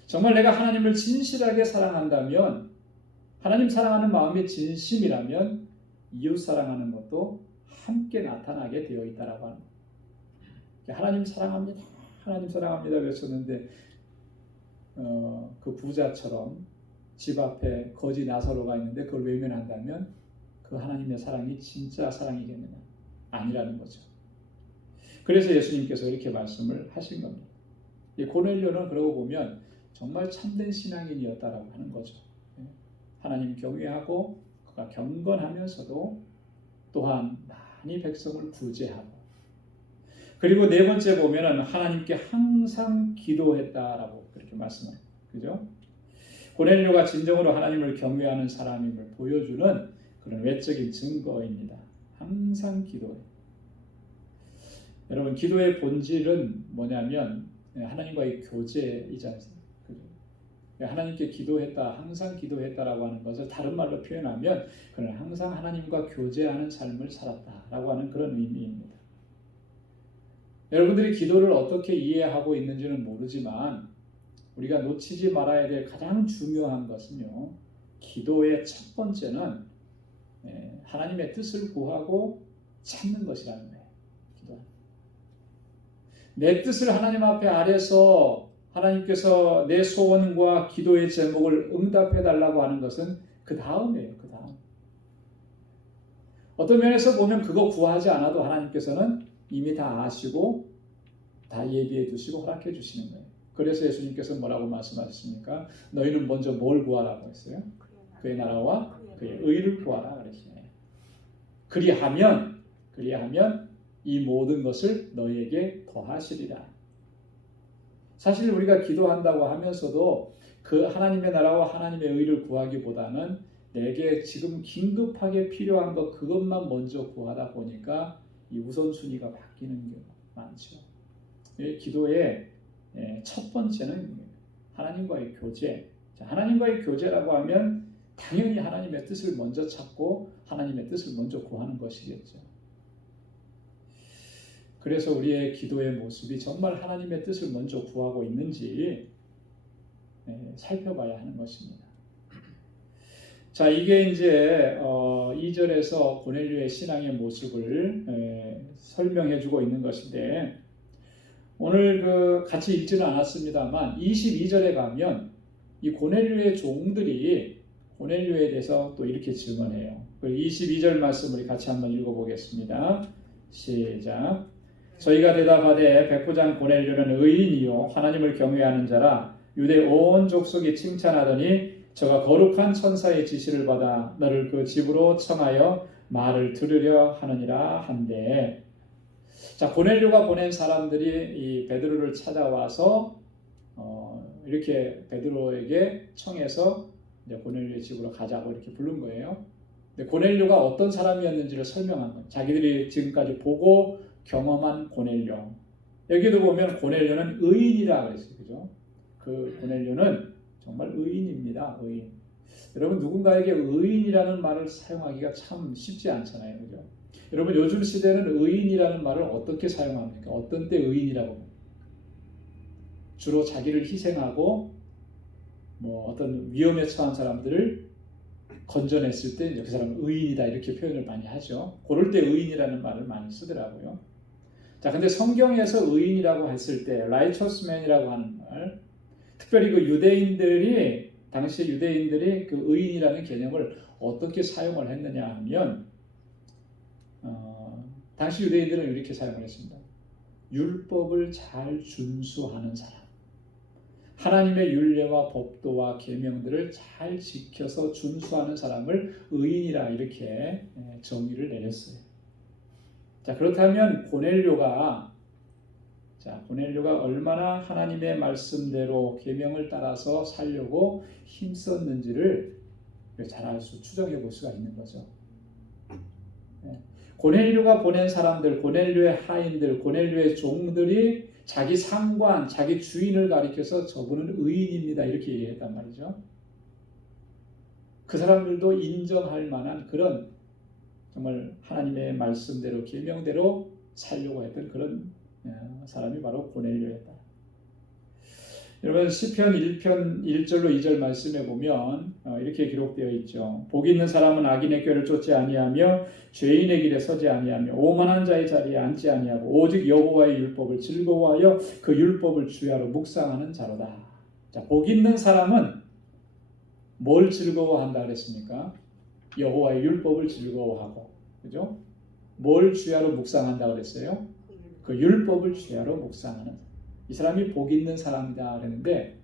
정말 내가 하나님을 진실하게 사랑한다면, 하나님 사랑하는 마음이 진심이라면 이웃 사랑하는 것도 함께 나타나게 되어 있다라고 하는 거예요. 하나님 사랑합니다. 하나님 사랑합니다 외쳤는데 그 부자처럼 집 앞에 거지 나사로가 있는데 그걸 외면한다면 그 하나님의 사랑이 진짜 사랑이겠느냐? 아니라는 거죠. 그래서 예수님께서 이렇게 말씀을 하신 겁니다. 고넬료는 그러고 보면 정말 참된 신앙인이었다라고 하는 거죠. 하나님 경외하고 그가 경건하면서도 또한 많이 백성을 구제하고, 그리고 네 번째 보면은 하나님께 항상 기도했다라고 그렇게 말씀해요. 그죠? 고넬료가 진정으로 하나님을 경외하는 사람임을 보여주는 그런 외적인 증거입니다. 항상 기도해요. 여러분, 기도의 본질은 뭐냐면 하나님과의 교제이지 않습니까? 하나님께 기도했다, 항상 기도했다라고 하는 것을 다른 말로 표현하면 그는 항상 하나님과 교제하는 삶을 살았다라고 하는 그런 의미입니다. 여러분들이 기도를 어떻게 이해하고 있는지는 모르지만 우리가 놓치지 말아야 될 가장 중요한 것은요, 기도의 첫 번째는 하나님의 뜻을 구하고 찾는 것이라는 거예요. 기도. 내 뜻을 하나님 앞에 아래서 하나님께서 내 소원과 기도의 제목을 응답해 달라고 하는 것은 그 다음이에요. 그 다음. 어떤 면에서 보면 그거 구하지 않아도 하나님께서는 이미 다 아시고 다 예비해 두시고 허락해 주시는 거예요. 그래서 예수님께서 뭐라고 말씀하셨습니까? 너희는 먼저 뭘 구하라고 했어요? 그의 나라와 그의 의를 구하라 그랬어요. 그리하면 이 모든 것을 너희에게 더하시리라. 사실 우리가 기도한다고 하면서도 그 하나님의 나라와 하나님의 의를 구하기보다는 내게 지금 긴급하게 필요한 것 그것만 먼저 구하다 보니까 이 우선순위가 바뀌는 경우가 많죠. 기도의 첫 번째는 하나님과의 교제. 하나님과의 교제라고 하면 당연히 하나님의 뜻을 먼저 찾고 하나님의 뜻을 먼저 구하는 것이겠죠. 그래서 우리의 기도의 모습이 정말 하나님의 뜻을 먼저 구하고 있는지 살펴봐야 하는 것입니다. 자, 이게 이제 2절에서 고넬료의 신앙의 모습을 설명해주고 있는 것인데, 오늘 같이 읽지는 않았습니다만 22절에 가면 이 고넬료의 종들이 고넬료에 대해서 또 이렇게 증언해요. 22절 말씀을 같이 한번 읽어보겠습니다. 시작. 저희가 대답하되 백부장 고넬료는 의인이요 하나님을 경외하는 자라 유대 온 족속이 칭찬하더니 저가 거룩한 천사의 지시를 받아 너를 그 집으로 청하여 말을 들으려 하느니라 한데, 자, 고넬료가 보낸 사람들이 이 베드로를 찾아와서 이렇게 베드로에게 청해서 이제 고넬료의 집으로 가자고 이렇게 부른 거예요. 근데 고넬료가 어떤 사람이었는지를 설명한 거예요. 자기들이 지금까지 보고 경험한 고넬료. 여기도 보면 고넬료는 의인이라 그랬어요. 그죠? 그 고넬료는 정말 의인입니다. 의인. 여러분, 누군가에게 의인이라는 말을 사용하기가 참 쉽지 않잖아요. 그죠? 여러분, 요즘 시대는 의인이라는 말을 어떻게 사용합니까? 어떤 때 의인이라고? 주로 자기를 희생하고 뭐 어떤 위험에 처한 사람들을 건져냈을 때 이제 그 사람은 의인이다 이렇게 표현을 많이 하죠. 그럴 때 의인이라는 말을 많이 쓰더라고요. 자, 근데 성경에서 의인이라고 했을 때 righteous man이라고 하는 말, 특별히 그 유대인들이 당시 유대인들이 그 의인이라는 개념을 어떻게 사용을 했느냐 하면 당시 유대인들은 이렇게 사용을 했습니다. 율법을 잘 준수하는 사람, 하나님의 율례와 법도와 계명들을 잘 지켜서 준수하는 사람을 의인이라 이렇게 정의를 내렸어요. 자, 그렇다면 고넬료가 얼마나 하나님의 말씀대로 계명을 따라서 살려고 힘썼는지를 잘 알 수, 추정해 볼 수가 있는 거죠. 고넬료가 보낸 사람들, 고넬료의 하인들, 고넬료의 종들이 자기 상관, 자기 주인을 가리켜서 저분은 의인입니다 이렇게 얘기했단 말이죠. 그 사람들도 인정할 만한 그런 정말 하나님의 말씀대로 계명대로 살려고 했던 그런 사람이 바로 고넬료였다. 여러분, 시편 1편 1절로 2절 말씀에 보면 이렇게 기록되어 있죠. 복 있는 사람은 악인의 꾀를 쫓지 아니하며 죄인의 길에 서지 아니하며 오만한 자의 자리에 앉지 아니하고 오직 여호와의 율법을 즐거워하여 그 율법을 주야로 묵상하는 자로다. 자, 복 있는 사람은 뭘 즐거워한다 그랬습니까? 여호와의 율법을 즐거워하고, 그죠? 뭘 주야로 묵상한다 그랬어요? 그 율법을 주야로 묵상하는. 이 사람이 복 있는 사람이다 그랬는데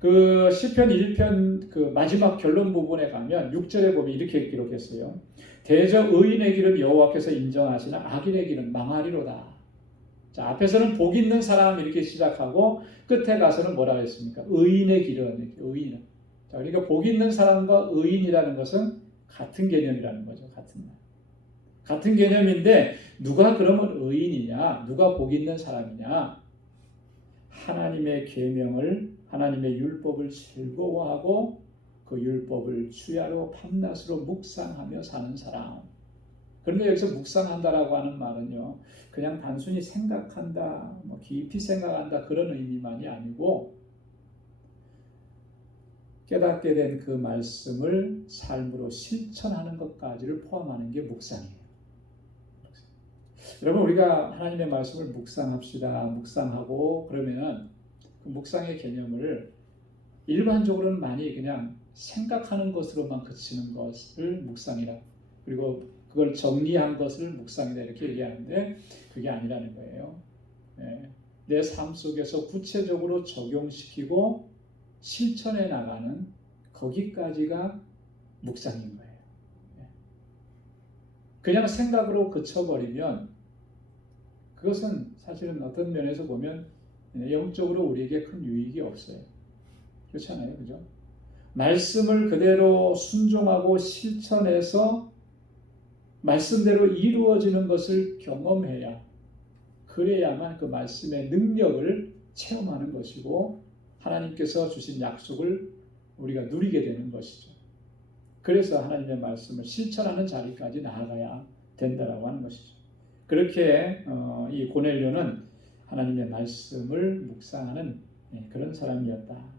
그 시편 1편 그 마지막 결론 부분에 가면 6절에 보면 이렇게 기록했어요. 대저 의인의 길은 여호와께서 인정하시나 악인의 길은 망하리로다. 자, 앞에서는 복 있는 사람 이렇게 시작하고 끝에 가서는 뭐라 했습니까? 의인의 길은 의인. 자, 그러니까 복 있는 사람과 의인이라는 것은 같은 개념이라는 거죠. 같은 개념인데 누가 그러면 의인이냐? 누가 복 있는 사람이냐? 하나님의 계명을, 하나님의 율법을 즐거워하고 그 율법을 주야로 밤낮으로 묵상하며 사는 사람. 그런데 여기서 묵상한다라고 하는 말은요, 그냥 단순히 생각한다, 뭐 깊이 생각한다 그런 의미만이 아니고 깨닫게 된 그 말씀을 삶으로 실천하는 것까지를 포함하는 게 묵상이에요. 여러분, 우리가 하나님의 말씀을 묵상합시다. 묵상하고 그러면은 그 묵상의 개념을 일반적으로는 많이 그냥 생각하는 것으로만 그치는 것을 묵상이라, 그리고 그걸 정리한 것을 묵상이다 이렇게 얘기하는데 그게 아니라는 거예요. 내 삶 속에서 구체적으로 적용시키고 실천해 나가는 거기까지가 묵상인 거예요. 그냥 생각으로 그쳐버리면 그것은 사실은 어떤 면에서 보면 영적으로 우리에게 큰 유익이 없어요. 그렇잖아요. 그죠? 말씀을 그대로 순종하고 실천해서 말씀대로 이루어지는 것을 경험해야, 그래야만 그 말씀의 능력을 체험하는 것이고 하나님께서 주신 약속을 우리가 누리게 되는 것이죠. 그래서 하나님의 말씀을 실천하는 자리까지 나아가야 된다라고 하는 것이죠. 그렇게 이 고넬료는 하나님의 말씀을 묵상하는 그런 사람이었다.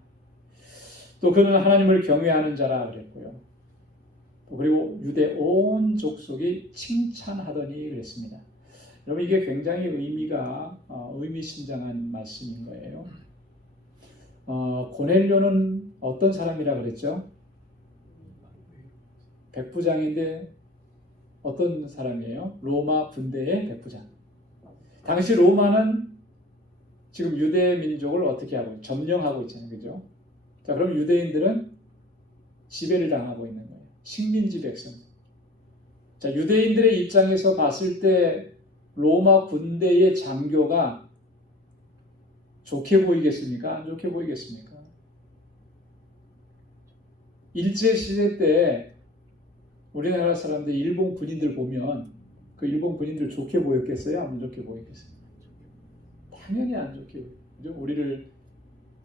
또 그는 하나님을 경외하는 자라 그랬고요. 그리고 유대 온 족속이 칭찬하더니 그랬습니다. 여러분, 이게 굉장히 의미심장한 말씀인 거예요. 고넬료는 어떤 사람이라 그랬죠? 백부장인데 어떤 사람이에요? 로마 군대의 백부장. 당시 로마는 지금 유대 민족을 어떻게 하고 점령하고 있잖아요. 그죠? 자, 그럼 유대인들은 지배를 당하고 있는 거예요. 식민지 백성. 자, 유대인들의 입장에서 봤을 때 로마 군대의 장교가 좋게 보이겠습니까? 안 좋게 보이겠습니까? 일제시대 때 우리나라 사람들 일본 군인들 보면 그 일본 군인들 좋게 보였겠어요? 안 좋게 보였겠어요? 당연히 안 좋게 보여요. 우리를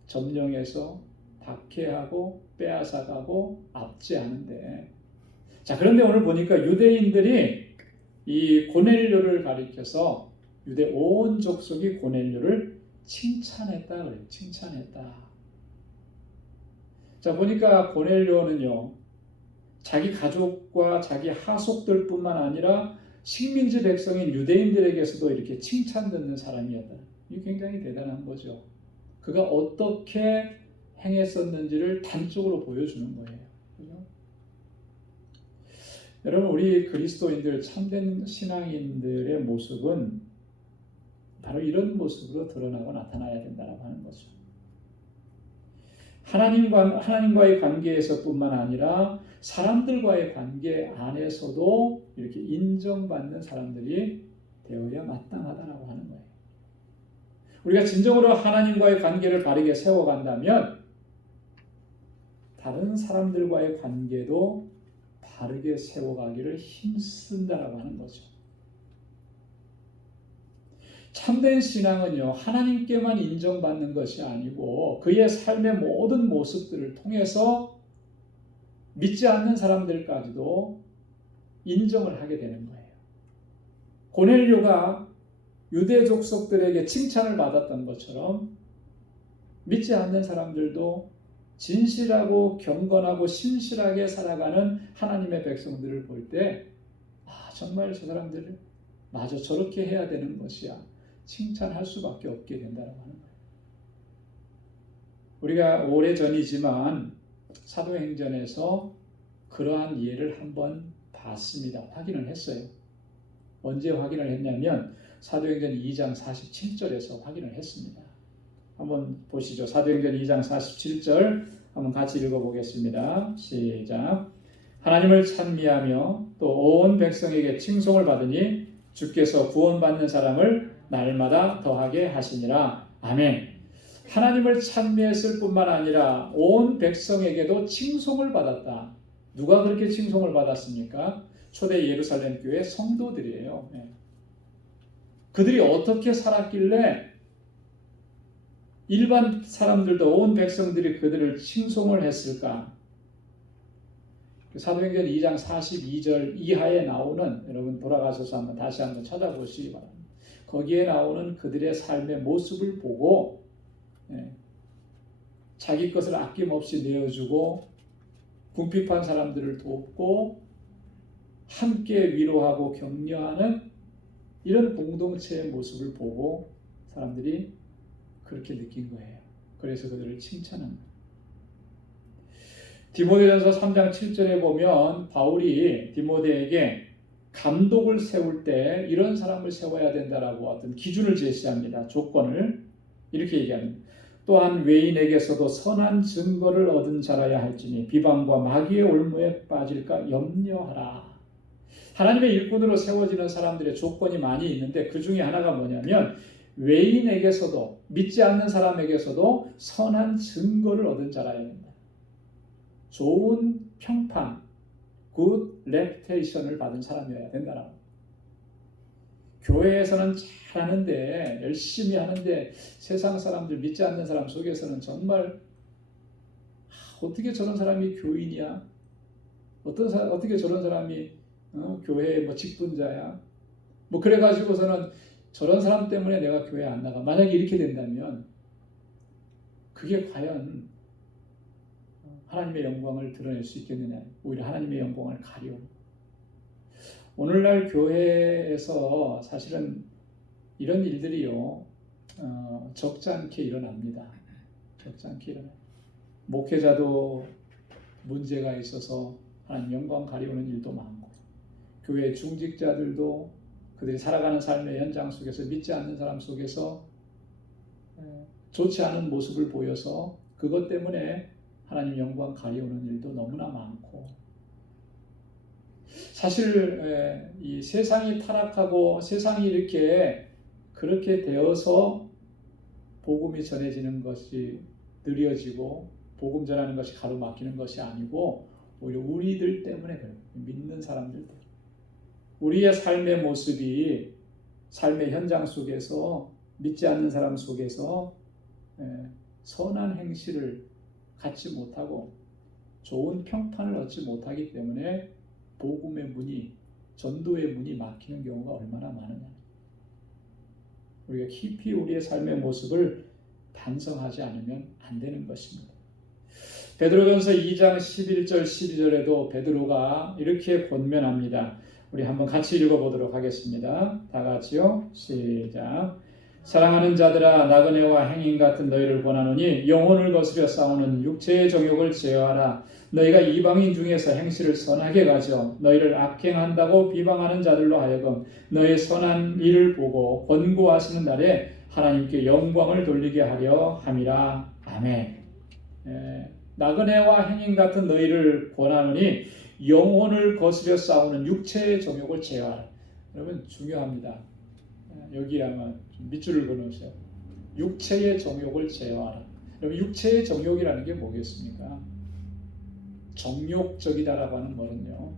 점령해서 박해하고 빼앗아가고 압제하는데, 자, 그런데 오늘 보니까 유대인들이 이 고넬료를 가리켜서 유대 온 족속이 고넬료를 칭찬했다 그래요. 칭찬했다. 자, 보니까 고넬료는요, 자기 가족과 자기 하속들뿐만 아니라 식민지 백성인 유대인들에게서도 이렇게 칭찬 듣는 사람이었다. 이게 굉장히 대단한 거죠. 그가 어떻게 행했었는지를 단적으로 보여주는 거예요. 그죠? 여러분, 우리 그리스도인들, 참된 신앙인들의 모습은 바로 이런 모습으로 드러나고 나타나야 된다고 하는 거죠. 하나님과의 관계에서뿐만 아니라 사람들과의 관계 안에서도 이렇게 인정받는 사람들이 되어야 마땅하다고 하는 거예요. 우리가 진정으로 하나님과의 관계를 바르게 세워간다면 다른 사람들과의 관계도 바르게 세워가기를 힘쓴다라고 하는 거죠. 참된 신앙은요, 하나님께만 인정받는 것이 아니고 그의 삶의 모든 모습들을 통해서 믿지 않는 사람들까지도 인정을 하게 되는 거예요. 고넬료가 유대 족속들에게 칭찬을 받았던 것처럼 믿지 않는 사람들도 진실하고 경건하고 신실하게 살아가는 하나님의 백성들을 볼 때, 정말 저 사람들을 마저 저렇게 해야 되는 것이야, 칭찬할 수밖에 없게 된다고 하는 거예요. 우리가 오래전이지만 사도행전에서 그러한 예를 한번 봤습니다. 확인을 했어요. 언제 확인을 했냐면 사도행전 2장 47절에서 확인을 했습니다. 한번 보시죠. 사도행전 2장 47절 한번 같이 읽어보겠습니다. 시작. 하나님을 찬미하며 또 온 백성에게 칭송을 받으니 주께서 구원받는 사람을 날마다 더하게 하시니라. 아멘. 하나님을 찬미했을 뿐만 아니라 온 백성에게도 칭송을 받았다. 누가 그렇게 칭송을 받았습니까? 초대 예루살렘 교회 성도들이에요. 그들이 어떻게 살았길래 일반 사람들도 온 백성들이 그들을 칭송을 했을까? 사도행전 2장 42절 이하에 나오는, 여러분 돌아가셔서 다시 한번 찾아보시기 바랍니다. 거기에 나오는 그들의 삶의 모습을 보고 자기 것을 아낌없이 내어주고 궁핍한 사람들을 돕고 함께 위로하고 격려하는 이런 공동체의 모습을 보고 사람들이 그렇게 느낀 거예요. 그래서 그들을 칭찬합니다. 디모데전서 3장 7절에 보면 바울이 디모데에게 감독을 세울 때 이런 사람을 세워야 된다라고 어떤 기준을 제시합니다. 조건을 이렇게 얘기합니다. 또한 외인에게서도 선한 증거를 얻은 자라야 할지니 비방과 마귀의 올무에 빠질까 염려하라. 하나님의 일꾼으로 세워지는 사람들의 조건이 많이 있는데 그 중에 하나가 뭐냐면 외인에게서도, 믿지 않는 사람에게서도 선한 증거를 얻은 자라야 된다. 좋은 평판, 굿 레퓨테이션을 받은 사람이어야 된다라고. 교회에서는 잘하는데, 열심히 하는데 세상 사람들, 믿지 않는 사람 속에서는 정말 어떻게 저런 사람이 교인이야? 어떻게 저런 사람이 교회의 직분자야? 그래가지고서는 저런 사람 때문에 내가 교회 안 나가. 만약에 이렇게 된다면 그게 과연 하나님의 영광을 드러낼 수 있겠느냐? 오히려 하나님의 영광을 가려. 오늘날 교회에서 사실은 이런 일들이요, 적지 않게 일어납니다. 적지 않게 일어나요. 목회자도 문제가 있어서 하나님 영광 가려우는 일도 많고, 교회 중직자들도 그들이 살아가는 삶의 현장 속에서 믿지 않는 사람 속에서 좋지 않은 모습을 보여서 그것 때문에 하나님 영광 가려우는 일도 너무나 많고, 사실 이 세상이 타락하고 세상이 이렇게 그렇게 되어서 복음이 전해지는 것이 느려지고 복음 전하는 것이 가로막히는 것이 아니고 오히려 우리들 때문에 그래요. 믿는 사람들 때문에. 우리의 삶의 모습이 삶의 현장 속에서 믿지 않는 사람 속에서 선한 행실을 갖지 못하고 좋은 평판을 얻지 못하기 때문에 복음의 문이, 전도의 문이 막히는 경우가 얼마나 많으냐. 우리가 깊이 우리의 삶의 모습을 반성하지 않으면 안 되는 것입니다. 베드로전서 2장 11절 12절에도 베드로가 이렇게 권면합니다. 우리 한번 같이 읽어보도록 하겠습니다. 다 같이요. 시작. 사랑하는 자들아, 나그네와 행인 같은 너희를 권하노니 영혼을 거스려 싸우는 육체의 정욕을 제어하라. 너희가 이방인 중에서 행실을 선하게 가져 너희를 악행한다고 비방하는 자들로 하여금 너희 선한 일을 보고 권고하시는 날에 하나님께 영광을 돌리게 하려 함이라. 아멘. 나그네와 행인 같은 너희를 권하노니 영혼을 거스려 싸우는 육체의 정욕을 제어하라. 여러분 중요합니다. 여기 아마 밑줄을 그어놓으세요. 육체의 정욕을 제어하라. 여러분 육체의 정욕이라는 게 뭐겠습니까? 정욕적이다라고 하는 말은요,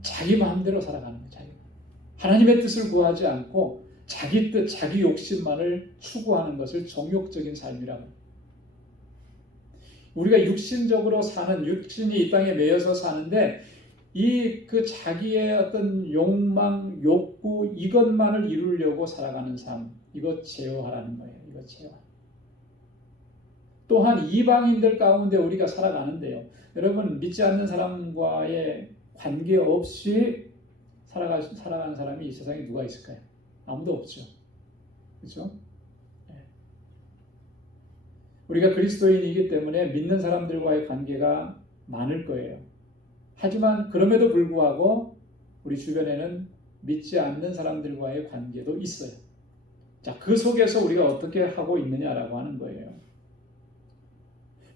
자기 마음대로 살아가는 거예요. 하나님의 뜻을 구하지 않고 자기 뜻, 자기 욕심만을 추구하는 것을 정욕적인 삶이라고 합니다. 우리가 육신적으로 사는, 육신이 이 땅에 매여서 사는데 그 자기의 어떤 욕망, 욕구 이것만을 이루려고 살아가는 삶, 이것 제어하라는 거예요. 이것 제어. 또한 이방인들 가운데 우리가 살아가는데요. 여러분 믿지 않는 사람과의 관계없이 살아가는 사람이 이 세상에 누가 있을까요? 아무도 없죠. 그렇죠? 우리가 그리스도인이기 때문에 믿는 사람들과의 관계가 많을 거예요. 하지만 그럼에도 불구하고 우리 주변에는 믿지 않는 사람들과의 관계도 있어요. 자, 그 속에서 우리가 어떻게 하고 있느냐라고 하는 거예요.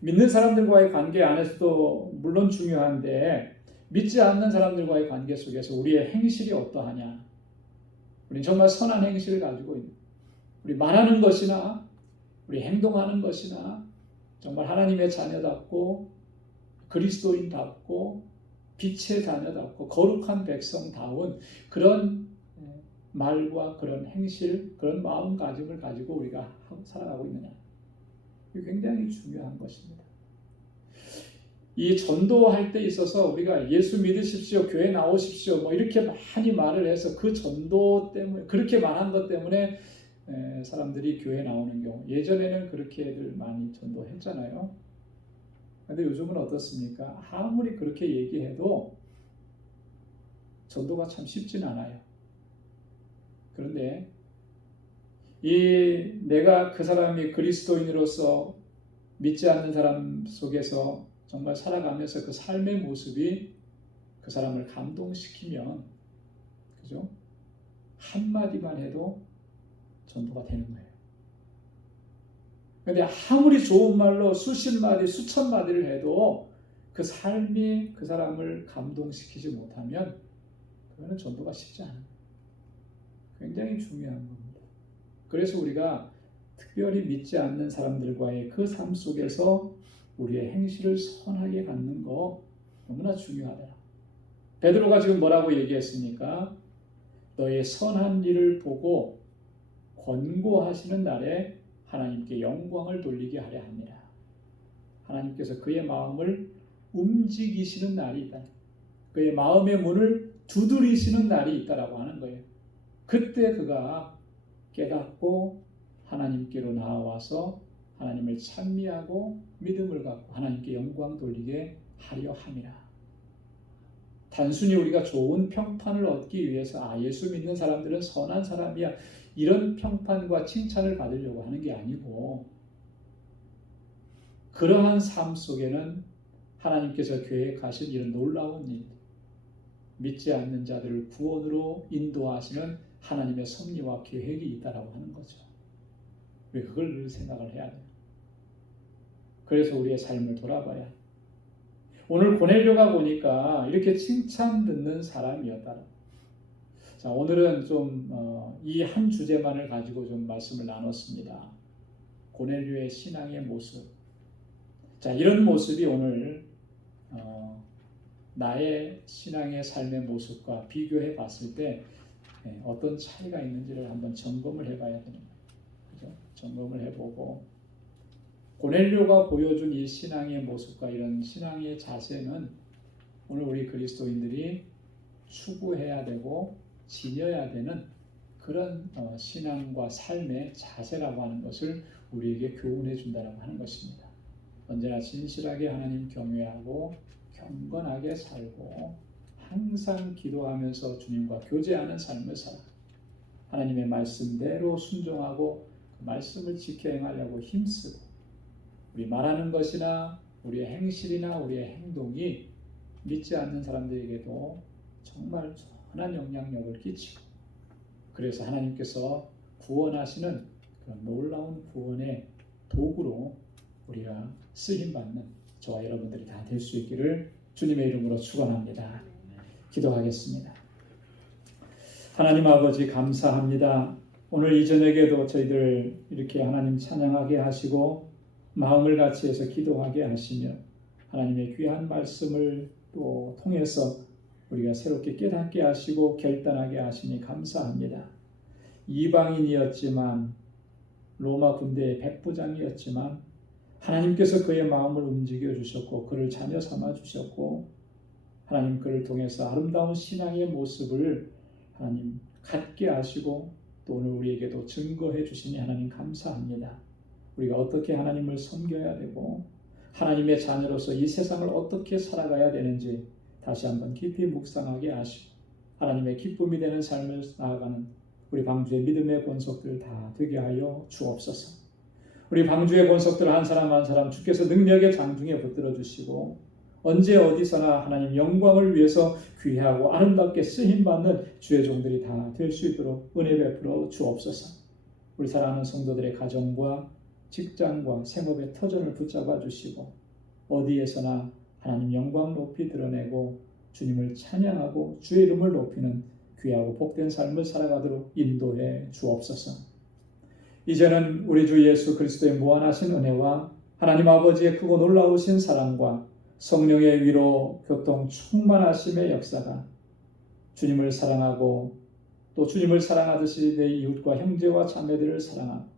믿는 사람들과의 관계 안에서도 물론 중요한데 믿지 않는 사람들과의 관계 속에서 우리의 행실이 어떠하냐. 우리는 정말 선한 행실을 가지고 있는, 우리 말하는 것이나 우리 행동하는 것이나 정말 하나님의 자녀답고 그리스도인답고 빛의 자녀답고 거룩한 백성다운 그런 말과 그런 행실, 그런 마음가짐을 가지고 우리가 살아가고 있느냐. 이게 굉장히 중요한 것입니다. 이 전도할 때 있어서 우리가 예수 믿으십시오, 교회 나오십시오, 뭐 이렇게 많이 말을 해서 그 전도 때문에, 그렇게 말한 것 때문에 사람들이 교회 나오는 경우, 예전에는 그렇게들 많이 전도했잖아요. 근데 요즘은 어떻습니까? 아무리 그렇게 얘기해도 전도가 참 쉽진 않아요. 그런데 내가 그 사람이 그리스도인으로서 믿지 않는 사람 속에서 정말 살아가면서 그 삶의 모습이 그 사람을 감동시키면, 그죠? 한마디만 해도 전도가 되는 거예요. 그런데 아무리 좋은 말로 수십 마디, 수천 마디를 해도 그 삶이 그 사람을 감동시키지 못하면 그거는 전도가 쉽지 않아요. 굉장히 중요한 겁니다. 그래서 우리가 특별히 믿지 않는 사람들과의 그 삶 속에서 우리의 행실을 선하게 갖는 거 너무나 중요하다. 베드로가 지금 뭐라고 얘기했습니까? 너의 선한 일을 보고 권고하시는 날에 하나님께 영광을 돌리게 하려 합니다. 하나님께서 그의 마음을 움직이시는 날이 있다. 그의 마음의 문을 두드리시는 날이 있다라고 하는 거예요. 그때 그가 깨닫고 하나님께로 나아와서 하나님을 찬미하고 믿음을 갖고 하나님께 영광 돌리게 하려 함이라. 단순히 우리가 좋은 평판을 얻기 위해서 예수 믿는 사람들은 선한 사람이야, 이런 평판과 칭찬을 받으려고 하는 게 아니고, 그러한 삶 속에는 하나님께서 계획하신 이런 놀라운 일, 믿지 않는 자들을 구원으로 인도하시는 하나님의 섭리와 계획이 있다라고 하는 거죠. 우리 그걸 늘 생각을 해야 돼요. 그래서 우리의 삶을 돌아봐야, 오늘 고넬료가 보니까 이렇게 칭찬 듣는 사람이었다. 자, 오늘은 좀 이 한 주제만을 가지고 좀 말씀을 나눴습니다. 고넬료의 신앙의 모습. 자, 이런 모습이 오늘 나의 신앙의 삶의 모습과 비교해 봤을 때 어떤 차이가 있는지를 한번 점검을 해봐야 되는 거예요. 그죠? 점검을 해보고 고넬료가 보여준 이 신앙의 모습과 이런 신앙의 자세는 오늘 우리 그리스도인들이 추구해야 되고 지녀야 되는 그런 신앙과 삶의 자세라고 하는 것을 우리에게 교훈해 준다라고 하는 것입니다. 언제나 진실하게 하나님 경외하고 경건하게 살고 항상 기도하면서 주님과 교제하는 삶을 살아 하나님의 말씀대로 순종하고 그 말씀을 지켜 행하려고 힘쓰고 우리 말하는 것이나 우리의 행실이나 우리의 행동이 믿지 않는 사람들에게도 정말 선한 영향력을 끼치고 그래서 하나님께서 구원하시는 그런 놀라운 구원의 도구로 우리가 쓰임받는 저와 여러분들이 다 될 수 있기를 주님의 이름으로 축원합니다. 기도하겠습니다. 하나님 아버지 감사합니다. 오늘 이 저녁에도 저희들 이렇게 하나님 찬양하게 하시고 마음을 같이 해서 기도하게 하시며 하나님의 귀한 말씀을 또 통해서 우리가 새롭게 깨닫게 하시고 결단하게 하시니 감사합니다. 이방인이었지만 로마 군대의 백부장이었지만 하나님께서 그의 마음을 움직여 주셨고 그를 자녀 삼아 주셨고 하나님 그를 통해서 아름다운 신앙의 모습을 하나님 갖게 하시고 또 오늘 우리에게도 증거해 주시니 하나님 감사합니다. 우리가 어떻게 하나님을 섬겨야 되고 하나님의 자녀로서 이 세상을 어떻게 살아가야 되는지 다시 한번 깊이 묵상하게 하시고 하나님의 기쁨이 되는 삶을 나아가는 우리 방주의 믿음의 권속들 다 되게 하여 주옵소서. 우리 방주의 권속들 한 사람 한 사람 주께서 능력의 장중에 붙들어 주시고 언제 어디서나 하나님 영광을 위해서 귀하고 아름답게 쓰임받는 주의 종들이 다 될 수 있도록 은혜 베풀어 주옵소서. 우리 사랑하는 성도들의 가정과 직장과 생업의 터전을 붙잡아 주시고 어디에서나 하나님 영광 높이 드러내고 주님을 찬양하고 주의 이름을 높이는 귀하고 복된 삶을 살아가도록 인도해 주옵소서. 이제는 우리 주 예수 그리스도의 무한하신 은혜와 하나님 아버지의 크고 놀라우신 사랑과 성령의 위로 교통 충만하심의 역사가 주님을 사랑하고 또 주님을 사랑하듯이 내 이웃과 형제와 자매들을 사랑하고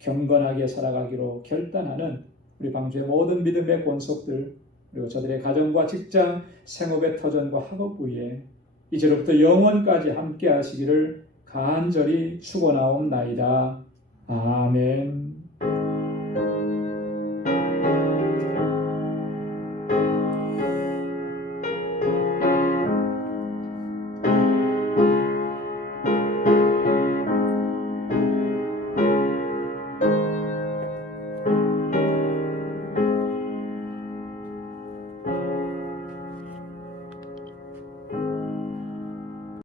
경건하게 살아가기로 결단하는 우리 방주의 모든 믿음의 권속들 그리고 저들의 가정과 직장, 생업의 터전과 학업 위에 이제로부터 영원까지 함께 하시기를 간절히 축원하옵나이다. 아멘.